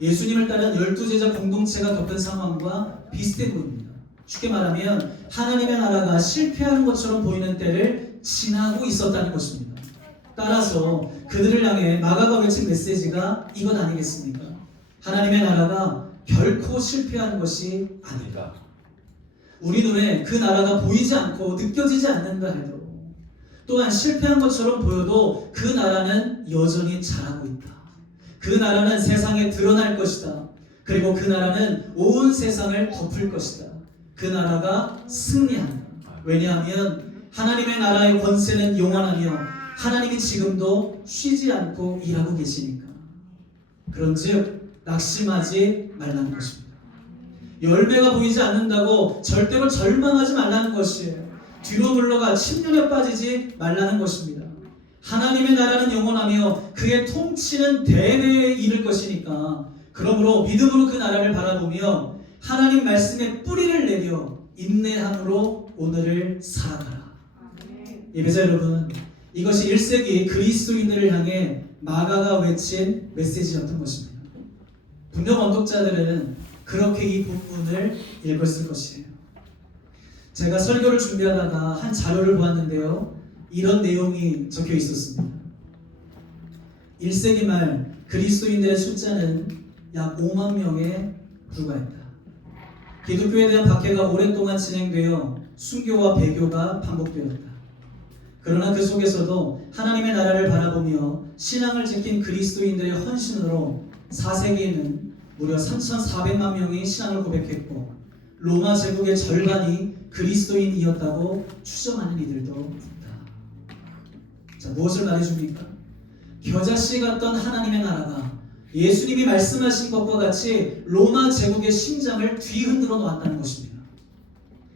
예수님을 따른 12제자 공동체가 겪은 상황과 비슷해 보입니다. 쉽게 말하면 하나님의 나라가 실패하는 것처럼 보이는 때를 지나고 있었다는 것입니다. 따라서 그들을 향해 마가가 외친 메시지가 이것 아니겠습니까? 하나님의 나라가 결코 실패하는 것이 아니다. 우리 눈에 그 나라가 보이지 않고 느껴지지 않는다 해도, 또한 실패한 것처럼 보여도 그 나라는 여전히 잘하고 있다. 그 나라는 세상에 드러날 것이다. 그리고 그 나라는 온 세상을 덮을 것이다. 그 나라가 승리한다. 왜냐하면 하나님의 나라의 권세는 영원하며 하나님이 지금도 쉬지 않고 일하고 계시니까. 그런즉 낙심하지 말라는 것입니다. 열매가 보이지 않는다고 절대로 절망하지 말라는 것이에요. 뒤로 물러가 침륜에 빠지지 말라는 것입니다. 하나님의 나라는 영원하며 그의 통치는 대대에 이를 것이니까, 그러므로 믿음으로 그 나라를 바라보며 하나님 말씀에 뿌리를 내려 인내함으로 오늘을 살아가라. 예배자 여러분, 이것이 1세기 그리스도인들을 향해 마가가 외친 메시지였던 것입니다. 분명 원독자들은 그렇게 이 본문을 읽었을 것이에요. 제가 설교를 준비하다가 한 자료를 보았는데요, 이런 내용이 적혀 있었습니다. 1세기 말 그리스도인들의 숫자는 약 5만 명에 불과했다. 기독교에 대한 박해가 오랫동안 진행되어 순교와 배교가 반복되었다. 그러나 그 속에서도 하나님의 나라를 바라보며 신앙을 지킨 그리스도인들의 헌신으로 4세기에는 무려 3,400만 명이 신앙을 고백했고, 로마 제국의 절반이 그리스도인이었다고 추정하는 이들도 있다. 자, 무엇을 말해줍니까? 겨자씨 같던 하나님의 나라가 예수님이 말씀하신 것과 같이 로마 제국의 심장을 뒤흔들어 놓았다는 것입니다.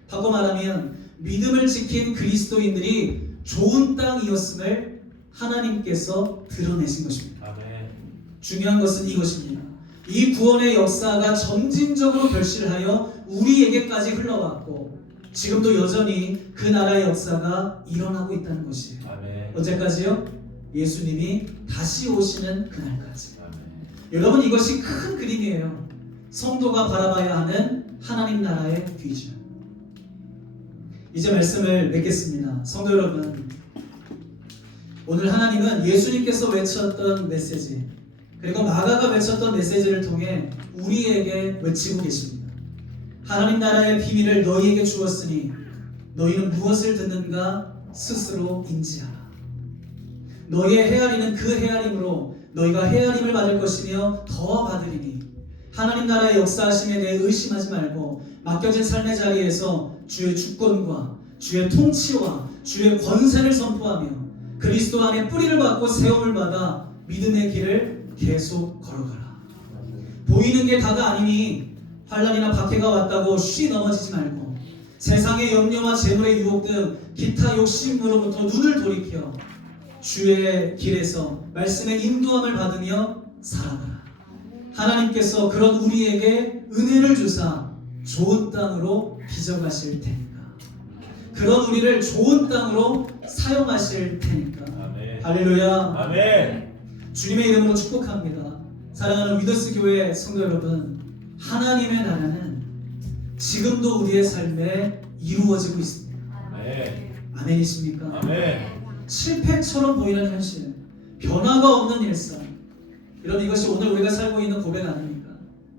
바꿔 말하면 믿음을 지킨 그리스도인들이 좋은 땅이었음을 하나님께서 드러내신 것입니다. 아멘. 중요한 것은 이것입니다. 이 구원의 역사가 점진적으로 결실하여 우리에게까지 흘러왔고, 지금도 여전히 그 나라의 역사가 일어나고 있다는 것이에요. 아멘. 언제까지요? 예수님이 다시 오시는 그날까지. 아멘. 여러분, 이것이 큰 그림이에요. 성도가 바라봐야 하는 하나님 나라의 비전. 이제 말씀을 맺겠습니다. 성도 여러분, 오늘 하나님은 예수님께서 외쳤던 메시지, 그리고 마가가 외쳤던 메시지를 통해 우리에게 외치고 계십니다. 하나님 나라의 비밀을 너희에게 주었으니 너희는 무엇을 듣는가 스스로 인지하라. 너희의 헤아리는 그 헤아림으로 너희가 헤아림을 받을 것이며 더 받으리니, 하나님 나라의 역사하심에 대해 의심하지 말고 맡겨진 삶의 자리에서 주의 주권과 주의 통치와 주의 권세를 선포하며 그리스도 안에 뿌리를 받고 세움을 받아 믿음의 길을 계속 걸어가라. 보이는 게 다가 아니니 환난이나 박해가 왔다고 쉬 넘어지지 말고 세상의 염려와 재물의 유혹 등 기타 욕심으로부터 눈을 돌이켜 주의 길에서 말씀의 인도함을 받으며 살아가라. 하나님께서 그런 우리에게 은혜를 주사 좋은 땅으로 빚어가실 테니까, 그런 우리를 좋은 땅으로 사용하실 테니까. 아멘. 할렐루야. 아멘. 주님의 이름으로 축복합니다. 사랑하는 위더스 교회 성도 여러분, 하나님의 나라는 지금도 우리의 삶에 이루어지고 있습니다. 아멘. 아멘이십니까? 아멘. 실패처럼 보이는 현실, 변화가 없는 일상. 여러분, 이것이 오늘 우리가 살고 있는 고백 아닙니까?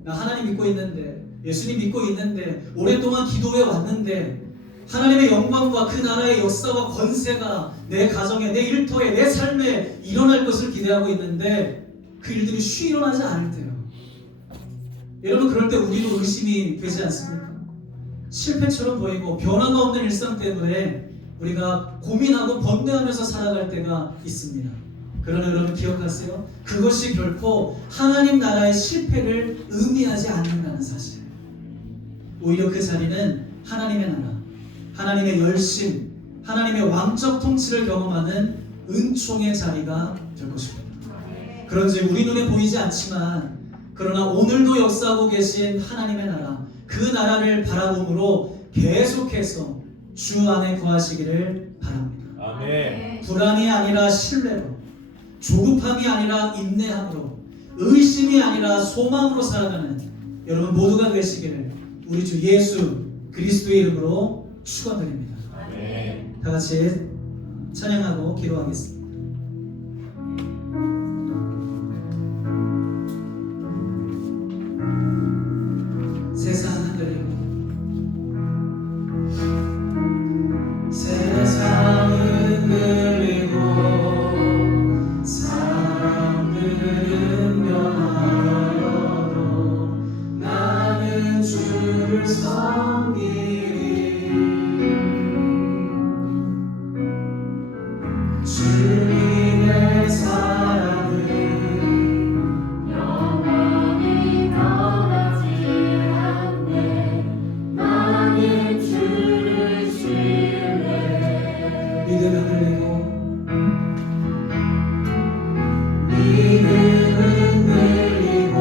나 하나님 믿고 있는데, 예수님 믿고 있는데, 오랫동안 기도해 왔는데 하나님의 영광과 그 나라의 역사와 권세가 내 가정에, 내 일터에, 내 삶에 일어날 것을 기대하고 있는데 그 일들이 쉬 일어나지 않을 때요. 여러분, 그럴 때 우리도 의심이 되지 않습니까? 실패처럼 보이고 변화가 없는 일상 때문에 우리가 고민하고 번뇌하면서 살아갈 때가 있습니다. 그러나 여러분 기억하세요. 그것이 결코 하나님 나라의 실패를 의미하지 않는다는 사실. 오히려 그 자리는 하나님의 나라, 하나님의 열심, 하나님의 왕적 통치를 경험하는 은총의 자리가 될 것입니다. 그런지 우리 눈에 보이지 않지만 그러나 오늘도 역사하고 계신 하나님의 나라, 그 나라를 바라봄으로 계속해서 주 안에 거하시기를 바랍니다. 아멘. 불안이 아니라 신뢰로, 조급함이 아니라 인내함으로, 의심이 아니라 소망으로 살아가는 여러분 모두가 되시기를 우리 주 예수 그리스도의 이름으로 축원드립니다. 아멘. 다 같이 찬양하고 기도하겠습니다. 세상 흔들리고 세상 흔들리고 사람들은 변하여도 나는 주를 섬기리. 주님의 사랑은 영원히 변하지 않네. 나는 주를 신뢰해. 믿음을 흘리고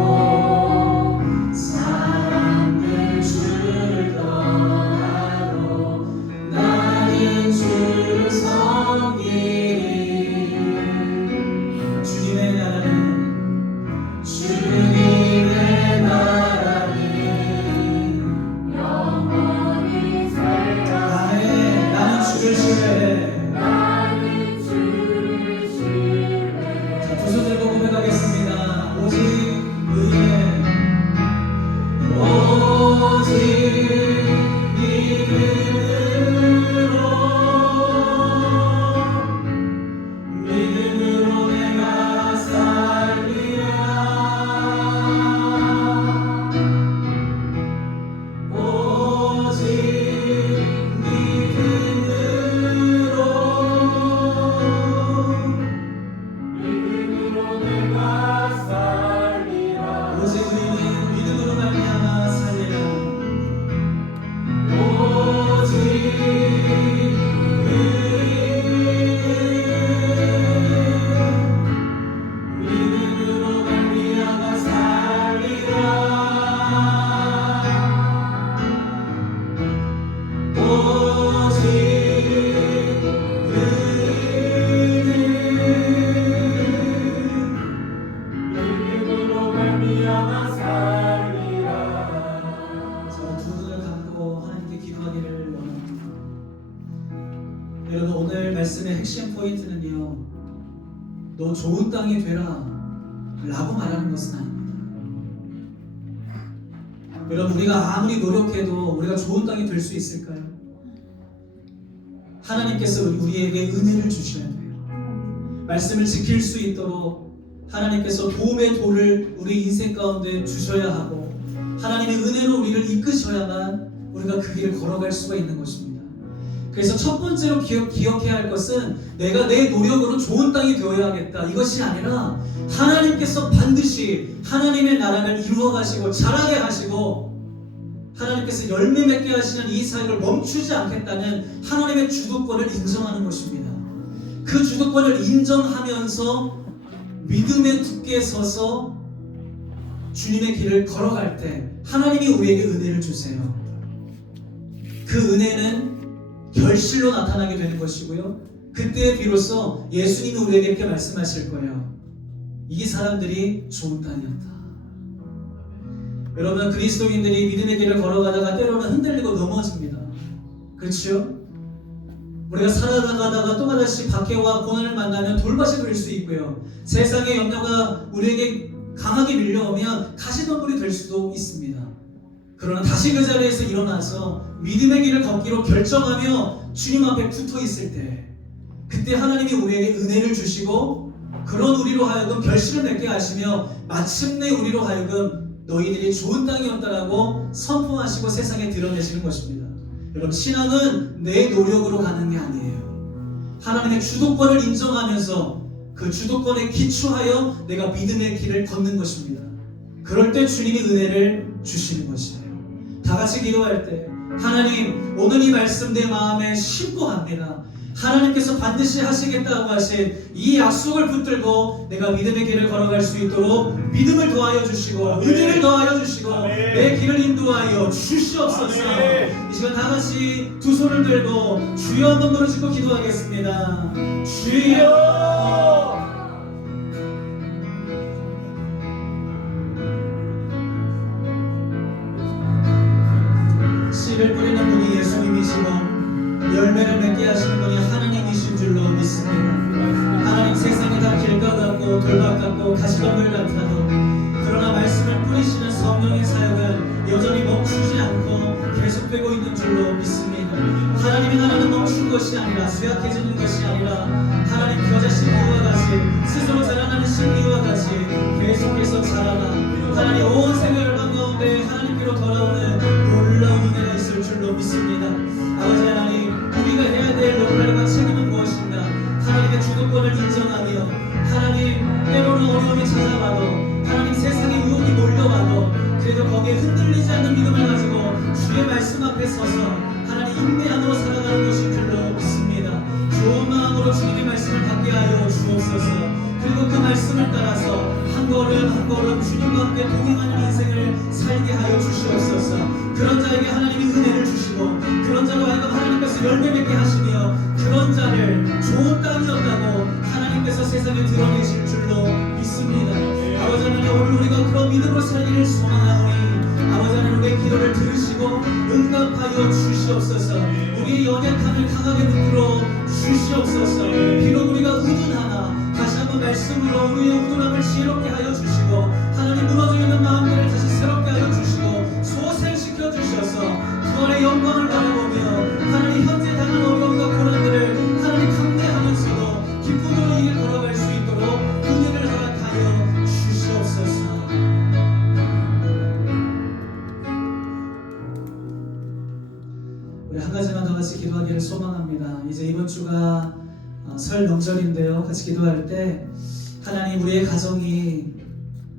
사람들 주를 떠나도 나는 주를 섬기리. 주님의 나라는 영원히 살아. 아멘. 나는 주를 신뢰해. 나는 주를 신뢰해. 자, 두 손 들고 고백하겠습니다. 오직 의에 오직 믿음으로 내가 살리라. 오직 믿음으로 내가 살리라. 오직 우리는 믿음으로 말미암아 살리라. 오직 믿음으로 말미암아 살리라. 오직 믿음으로 말미암아 살리라. 두 눈을 감고 하나님께 기도하기를 원합니다. 여러분, 오늘 말씀의 핵심 포인트는요, 너 좋은 땅이 되라 라고 말하는 것은 아닙니다. 여러분, 우리가 아무리 노력해도 우리가 좋은 땅이 될 수 있을까요? 하나님께서 우리에게 은혜를 주셔야 돼요. 말씀을 지킬 수 있도록 하나님께서 도움의 돌을 우리 인생 가운데 주셔야 하고 하나님의 은혜로 우리를 이끄셔야만 우리가 그 길을 걸어갈 수가 있는 것입니다. 그래서 첫 번째로 기억해야 할 것은 내가 내 노력으로 좋은 땅이 되어야겠다, 이것이 아니라 하나님께서 반드시 하나님의 나라를 이루어 가시고 자라게 하시고 하나님께서 열매 맺게 하시는 이 사역을 멈추지 않겠다는 하나님의 주도권을 인정하는 것입니다. 그 주도권을 인정하면서 믿음의 굳게 서서 주님의 길을 걸어갈 때 하나님이 우리에게 은혜를 주세요. 그 은혜는 결실로 나타나게 되는 것이고요, 그때 비로소 예수님이 우리에게 이렇게 말씀하실 거예요. 이 사람들이 좋은 땅이었다. 여러분, 그리스도인들이 믿음의 길을 걸어가다가 때로는 흔들리고 넘어집니다. 그렇죠? 우리가 살아가다가 또 하나씩 박해와 고난을 만나면 돌밭이 될 수 있고요. 세상의 염려가 우리에게 강하게 밀려오면 가시덤불이 될 수도 있습니다. 그러나 다시 그 자리에서 일어나서 믿음의 길을 걷기로 결정하며 주님 앞에 붙어 있을 때, 그때 하나님이 우리에게 은혜를 주시고 그런 우리로 하여금 결실을 맺게 하시며 마침내 우리로 하여금 너희들이 좋은 땅이었다라고 선포하시고 세상에 드러내시는 것입니다. 여러분, 신앙은 내 노력으로 가는 게 아니에요. 하나님의 주도권을 인정하면서 그 주도권에 기초하여 내가 믿음의 길을 걷는 것입니다. 그럴 때 주님이 은혜를 주시는 것이에요. 다 같이 기도할 때, 하나님, 오늘 이 말씀 내 마음에 심고 합니다. 하나님께서 반드시 하시겠다고 하신 이 약속을 붙들고 내가 믿음의 길을 걸어갈 수 있도록 믿음을 더하여 주시고 은혜를 더하여 주시고 내 길을 인도하여 주시옵소서. 이 시간 다 같이 두 손을 들고 주여 한번 부르시고 기도하겠습니다. 주여! 씨를 뿌리는 분이 예수님이시고 열매를 맺게 하시는 분이 하나님이신 줄로 믿습니다. 하나님, 세상이 다 길과 같고 돌밭 같고 가시덤불 같아도 그러나 말씀을 뿌리시는 성령의 사역은 여전히 멈추지 않고 계속되고 있는 줄로 믿습니다. 하나님의 나라는 멈춘 것이 아니라 쇠약해지는 것이 아니라 하나님 겨자씨 이와 같이 스스로 자라나는 신이와 같이 계속해서 자라나 하나님 온 세계 열방 가운데 하나님께로 돌아오는 놀라운 은혜가 있을 줄로 믿습니다. 아버지 하나님, 우리가 해야 될 역할과 책임은 무엇인가? 하나님의 주도권을 인정하며 하나님, 때로는 어려움이 찾아와도 하나님, 세상의 유혹이 몰려와도 그래도 거기에 흔들리지 않는 믿음을 가지고 주의 말씀 앞에 서서 하나님 인내함으로 살아가는 것인 줄로 믿습니다. 좋은 마음으로 주님의 말씀을 받게 하여 주옵소서. 그리고 그 말씀을 따라서 한 걸음 한 걸음 주님과 함께 동행하는 인생을 살게 하여 주시옵소서. 그런 자에게 하나님이 은혜를 주시고 그런 자로 하여금 하나님께서 열매 맺게 하시며 그런 자를 좋은 땅이었다고 하나님께서 세상에 드러내실 줄로 믿습니다. 아버지 하나님, 오늘 우리가 그런 믿음으로 살기를 소망하오니 아버지 하나님, 우리의 기도를 들으시고 응답하여 주시옵소서. 우리의 연약함을 강하게 붙들어 주시옵소서. 비록 우리가 의존하나 다시 한번 말씀으로 우리의 우둔함을 지혜롭게 하여 주시고 하나님, 무너져 있는 마음들을 다시 새롭게 하여 주시고 소생시켜 주셔서 구원의 영광을 바라보며 하나님, 현재 당한 어려움과 고난들을 하나님 감내하면서도 기쁨으로 이 길 걸어갈 수 있도록 은혜를 허락하여 주시옵소서. 우리 한 가지만 더 같이 기도하기를 소망합니다. 이제 이번 주가 설 명절인데요. 같이 기도할 때 하나님, 우리의 가정이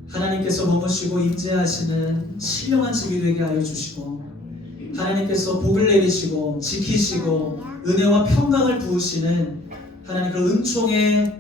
하나님께서 머무시고 임재하시는 신령한 집이 되게 하여 주시고 하나님께서 복을 내리시고 지키시고 은혜와 평강을 부으시는 하나님 그 은총의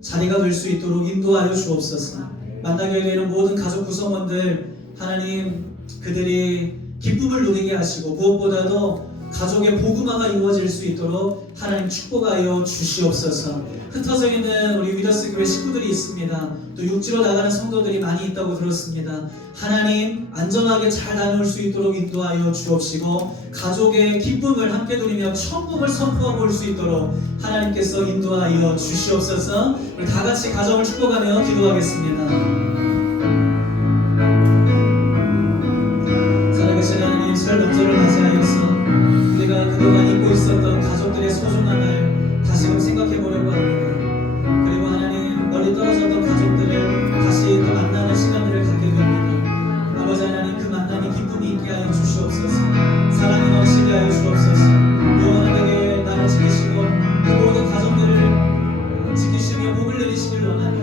자리가 될 수 있도록 인도하여 주옵소서. 만나교회 되는 모든 가족 구성원들 하나님, 그들이 기쁨을 누리게 하시고 무엇보다도 가족의 복음화가 이루어질 수 있도록 하나님 축복하여 주시옵소서. 흩어져 있는 우리 위더스 교회 식구들이 있습니다. 또 육지로 나가는 성도들이 많이 있다고 들었습니다. 하나님, 안전하게 잘 다녀올 수 있도록 인도하여 주옵시고 가족의 기쁨을 함께 누리며 천국을 선포하고 올 수 있도록 하나님께서 인도하여 주시옵소서. 우리 다 같이 가정을 축복하며 기도하겠습니다. 살아계신 하나님, 설 명절을 맞이하여서 우리가 그동안 잊고 있었던 가족들의 소중함을 다시금 생각해 보려고 합니다. 그리고 하나님, 멀리 떨어졌던 가족들을 다시 또 만나는 시간들을 갖게 됩니다. 아버지 하나님, 그 만남이 기쁨이 있게 하여 주시옵소서. 사랑이 넘치게 하여 주옵소서. 영원하게 나를 지키시고 그 모든 가정들을 지키시며 복을 내리시길 원하며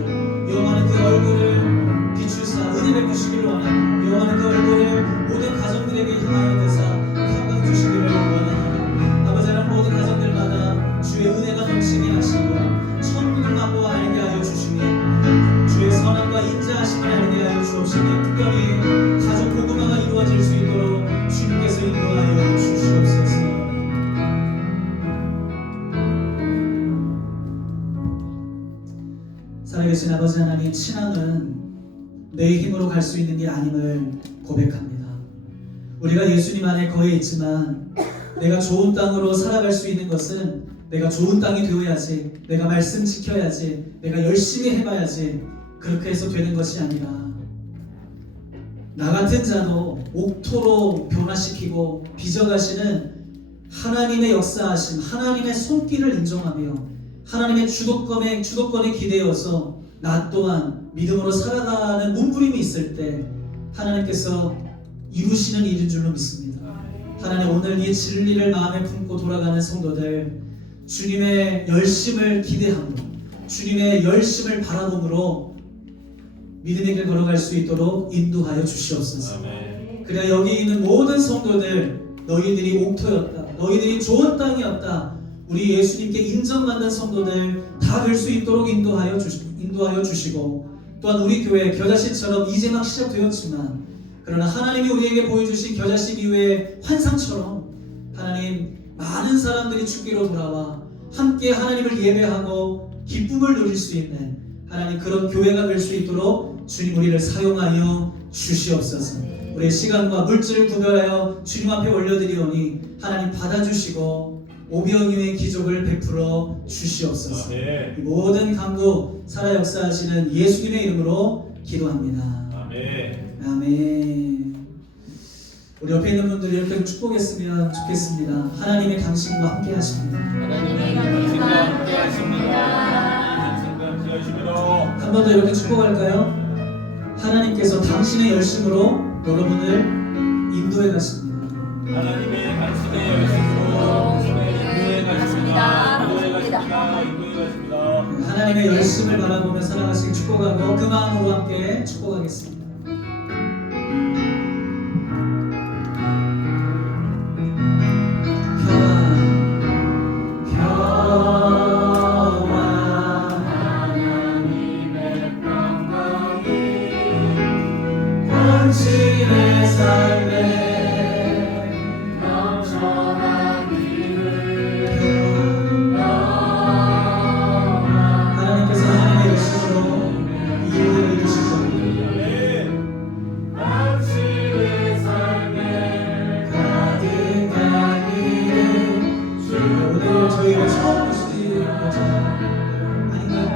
영원한 그 얼굴을 비추사 은혜 베푸시길 원하며 영원한 그 얼굴을 모든 가정들에게 향하여 대사 평강 주시기를 원하며 아버지 하나님, 모든 가정들마다 주의 은혜가 넘치게 하시고 천국을 맛보아 알게 하여 주시며 주의 선함과 인자하심을 알게 하여 주옵시며 특별히 가족 복음화가 이루어질 수 있도록 주님께서 인도하여 주시옵소서. 살아계신 아버지 하나님, 신앙은 내 힘으로 갈 수 있는 게 아님을 고백합니다. 우리가 예수님 안에 거해 있지만 내가 좋은 땅으로 살아갈 수 있는 것은 내가 좋은 땅이 되어야지, 내가 말씀 지켜야지, 내가 열심히 해봐야지, 그렇게 해서 되는 것이 아니라 나 같은 자도 옥토로 변화시키고 빚어가시는 하나님의 역사하심, 하나님의 손길을 인정하며 하나님의 주도권에 기대어서 나 또한 믿음으로 살아가는 몸부림이 있을 때 하나님께서 이루시는 일인 줄로 믿습니다. 하나님, 오늘 이 진리를 마음에 품고 돌아가는 성도들, 주님의 열심을 기대하고 주님의 열심을 바라봄으로 믿음의 길 걸어갈 수 있도록 인도하여 주시옵소서. 그래야 여기 있는 모든 성도들, 너희들이 옥토였다, 너희들이 좋은 땅이었다, 우리 예수님께 인정받는 성도들 다 될 수 있도록 인도하여 주시고, 또한 우리 교회 겨자씨처럼 이제 막 시작되었지만 그러나 하나님이 우리에게 보여주신 겨자씨 이후의 환상처럼 하나님, 많은 사람들이 주께로 돌아와 함께 하나님을 예배하고 기쁨을 누릴 수 있는 하나님, 그런 교회가 될 수 있도록 주님 우리를 사용하여 주시옵소서. 우리의 시간과 물질을 구별하여 주님 앞에 올려드리오니 하나님 받아주시고 오병이어의 기적을 베풀어 주시옵소서. 이 모든 강구 살아 역사하시는 예수님의 이름으로 기도합니다. 아멘. 우리 옆에 있는 분들이 이렇게 축복했으면 좋겠습니다. 하나님의 당신과 함께 하십니다. 한 번 더 이렇게 축복할까요? 하나님께서 당신의 열심으로 여러분을 인도해 가십니다. 하나님의 당신의 열심으로 인도해 가십니다. 하나님의 열심을 바라보며 살아가시기 축복하고 그 마음으로 함께 축복하겠습니다. 당신의 삶에 하나님께서 하나님의 열심으로 이 일을 이루실 겁니다. 당신의 삶에 가득하기를. 오늘 저희가 처음 보시는 거죠? 아닌가요?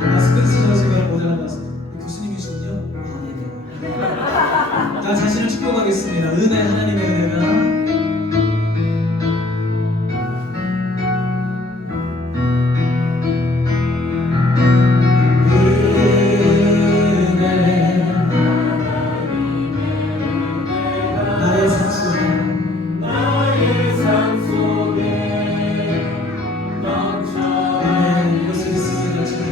마스크 쓰셔서 제가 못 알아봤어요. 교수님이시군요. 자, 자신을 축복하겠습니다. 은혜, 하나님의 은혜가 나의 삶 속에 이것을 믿습니다. 주님.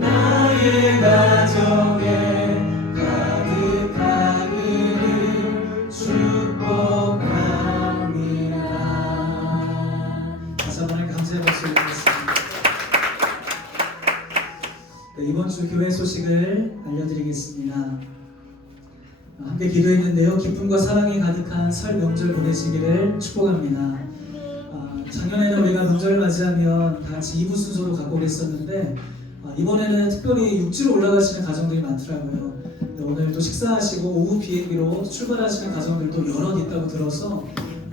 나의 가정에 가득하기를 축복합니다. 다시 한번 감사의 박수 올리겠습니다. 네, 이번 주 교회 소식을 알려드리겠습니다. 함께 기도했는데요. 기쁨과 사랑이 가득한 설 명절 보내시기를 축복합니다. 작년에는 우리가 명절을 맞이하면 다 같이 2부 순서로 갖고 그랬었는데 이번에는 특별히 육지로 올라가시는 가정들이 많더라고요. 오늘 또 식사하시고 오후 비행기로 출발하시는 가정들도 여럿 있다고 들어서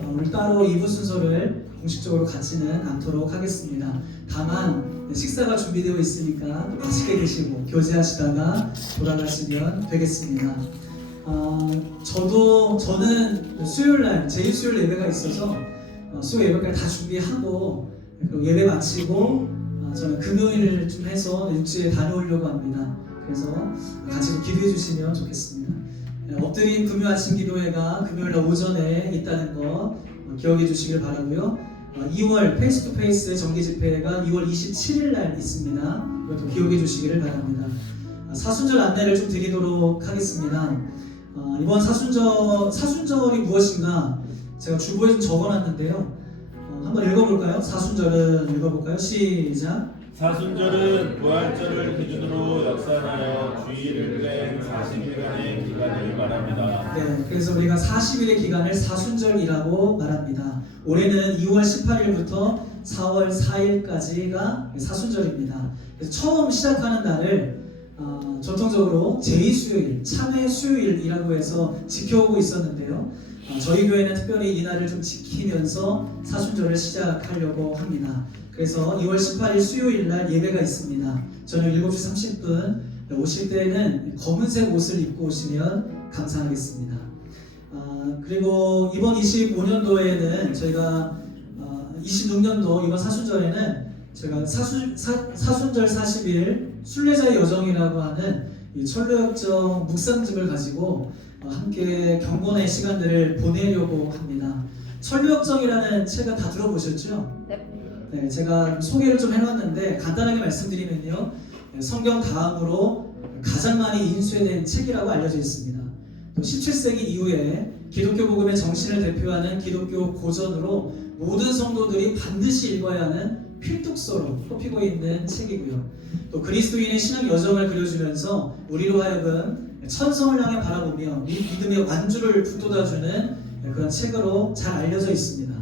오늘 따로 2부 순서를 공식적으로 갖지는 않도록 하겠습니다. 다만 식사가 준비되어 있으니까 맛있게 드시고 교제하시다가 돌아가시면 되겠습니다. 저는 수요일날 제1수요일 예배가 있어서 수요 예배까지 다 준비하고 예배 마치고 저는 금요일을 좀 해서 육지에 다녀오려고 합니다. 그래서 같이 기도해 주시면 좋겠습니다. 엎드린 금요 아침 기도회가 금요일 오전에 있다는 거 기억해 주시길 바라고요. 2월 페이스 투 페이스 정기 집회가 2월 27일 날 있습니다. 이것도 기억해 주시기를 바랍니다. 사순절 안내를 좀 드리도록 하겠습니다. 이번 사순절이 무엇인가 제가 주보에 좀 적어놨는데요. 한번 읽어볼까요? 사순절은 읽어볼까요? 시작. 사순절은 부활절을 기준으로 역산하여 주일을 뺀 40일간의 기간을 말합니다. 네, 그래서 우리가 40일의 기간을 사순절이라고 말합니다. 올해는 2월 18일부터 4월 4일까지가 사순절입니다. 그래서 처음 시작하는 날을 전통적으로 제2수요일, 참회 수요일이라고 해서 지켜오고 있었는데요. 저희 교회는 특별히 이 날을 좀 지키면서 사순절을 시작하려고 합니다. 그래서 2월 18일 수요일 날 예배가 있습니다. 저녁 7시 30분 오실 때는 검은색 옷을 입고 오시면 감사하겠습니다. 그리고 이번 25년도에는 저희가 26년도 이번 사순절에는 제가 사순절 40일 순례자의 여정이라고 하는 이 철로역정 묵상집을 가지고 함께 경건의 시간들을 보내려고 합니다. 철로역정이라는 책을 다 들어보셨죠? 네, 제가 소개를 좀 해놨는데 간단하게 말씀드리면요, 성경 다음으로 가장 많이 인쇄된 책이라고 알려져 있습니다. 또 17세기 이후에 기독교 복음의 정신을 대표하는 기독교 고전으로 모든 성도들이 반드시 읽어야 하는 필독서로 꼽히고 있는 책이고요. 또 그리스도인의 신앙 여정을 그려주면서 우리로 하여금 천성을 향해 바라보며 믿음의 완주를 북돋아주는 그런 책으로 잘 알려져 있습니다.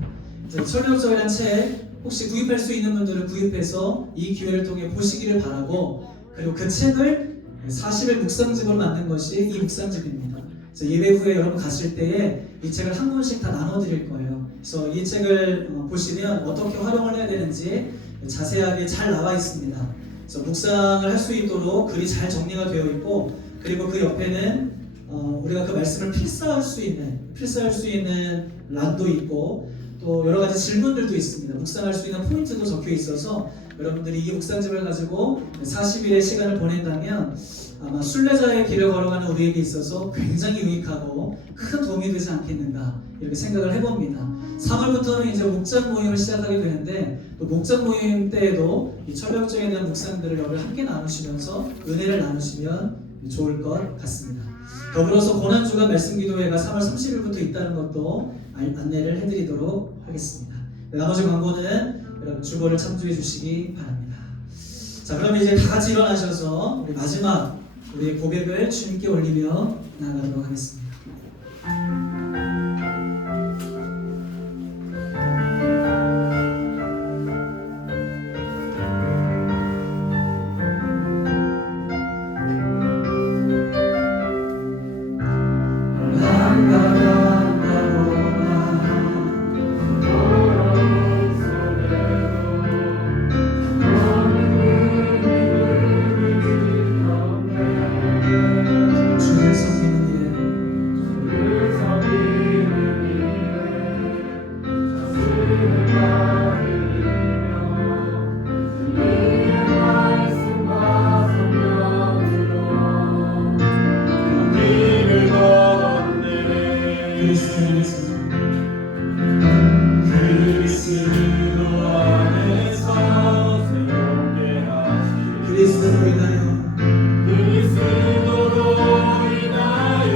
철로역정이라는 책 혹시 구입할 수 있는 분들은 구입해서 이 기회를 통해 보시기를 바라고, 그리고 그 책을 40일 묵상집으로 만든 것이 이 묵상집입니다. 그래서 예배 후에 여러분 가실 때에 이 책을 한 권씩 다 나눠드릴 거예요. 그래서 이 책을 보시면 어떻게 활용을 해야 되는지 자세하게 잘 나와 있습니다. 그래서 묵상을 할 수 있도록 글이 잘 정리가 되어 있고, 그리고 그 옆에는 우리가 그 말씀을 필사할 수 있는 란도 있고, 또 여러 가지 질문들도 있습니다. 묵상할 수 있는 포인트도 적혀 있어서 여러분들이 이 묵상집을 가지고 40일의 시간을 보낸다면 아마 순례자의 길을 걸어가는 우리에게 있어서 굉장히 유익하고 큰 도움이 되지 않겠는가, 이렇게 생각을 해봅니다. 3월부터는 이제 목장 모임을 시작하게 되는데, 또 목장 모임 때에도 이 철로역정에 대한 묵상들을 여러분 함께 나누시면서 은혜를 나누시면 좋을 것 같습니다. 더불어서 고난주간 말씀기도회가 3월 30일부터 있다는 것도 안내를 해드리도록 하겠습니다. 나머지 광고는 여러분 주보를 참조해 주시기 바랍니다. 자, 그럼 이제 다 같이 일어나셔서 우리 마지막 우리의 고백을 주님께 올리며 나아가도록 하겠습니다. 주를 섬기는 일에 그리스도로 인하여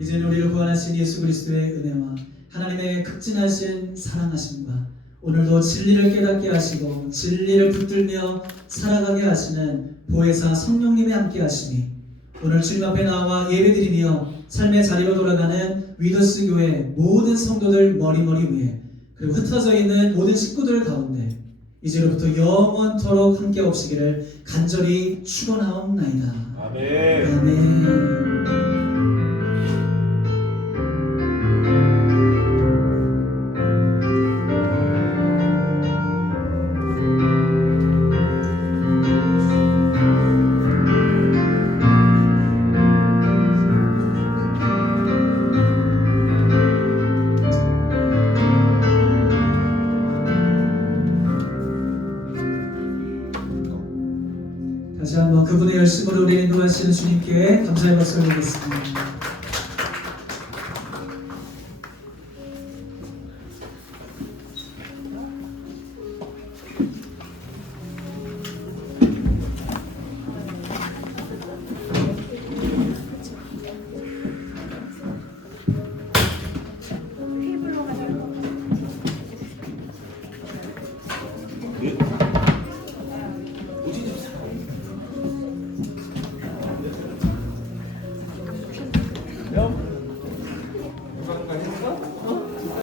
이제는 우리를 구원하신 예수 그리스도의 은혜와 하나님의 극진하신 사랑하심과 오늘도 진리를 깨닫게 하시고 진리를 붙들며 살아가게 하시는 보혜사 성령님의 함께 하심이 오늘 주님 앞에 나와 예배드리며 삶의 자리로 돌아가는 위더스 교회 모든 성도들 머리머리 위에 그리고 흩어져 있는 모든 식구들 가운데 이제로부터 영원토록 함께 없으기를 간절히 축원하옵나이다. 아멘. 아멘. 다시 한번 그분의 열심으로 우리 인도하시는 주님께 감사의 박수 올리겠습니다. 예.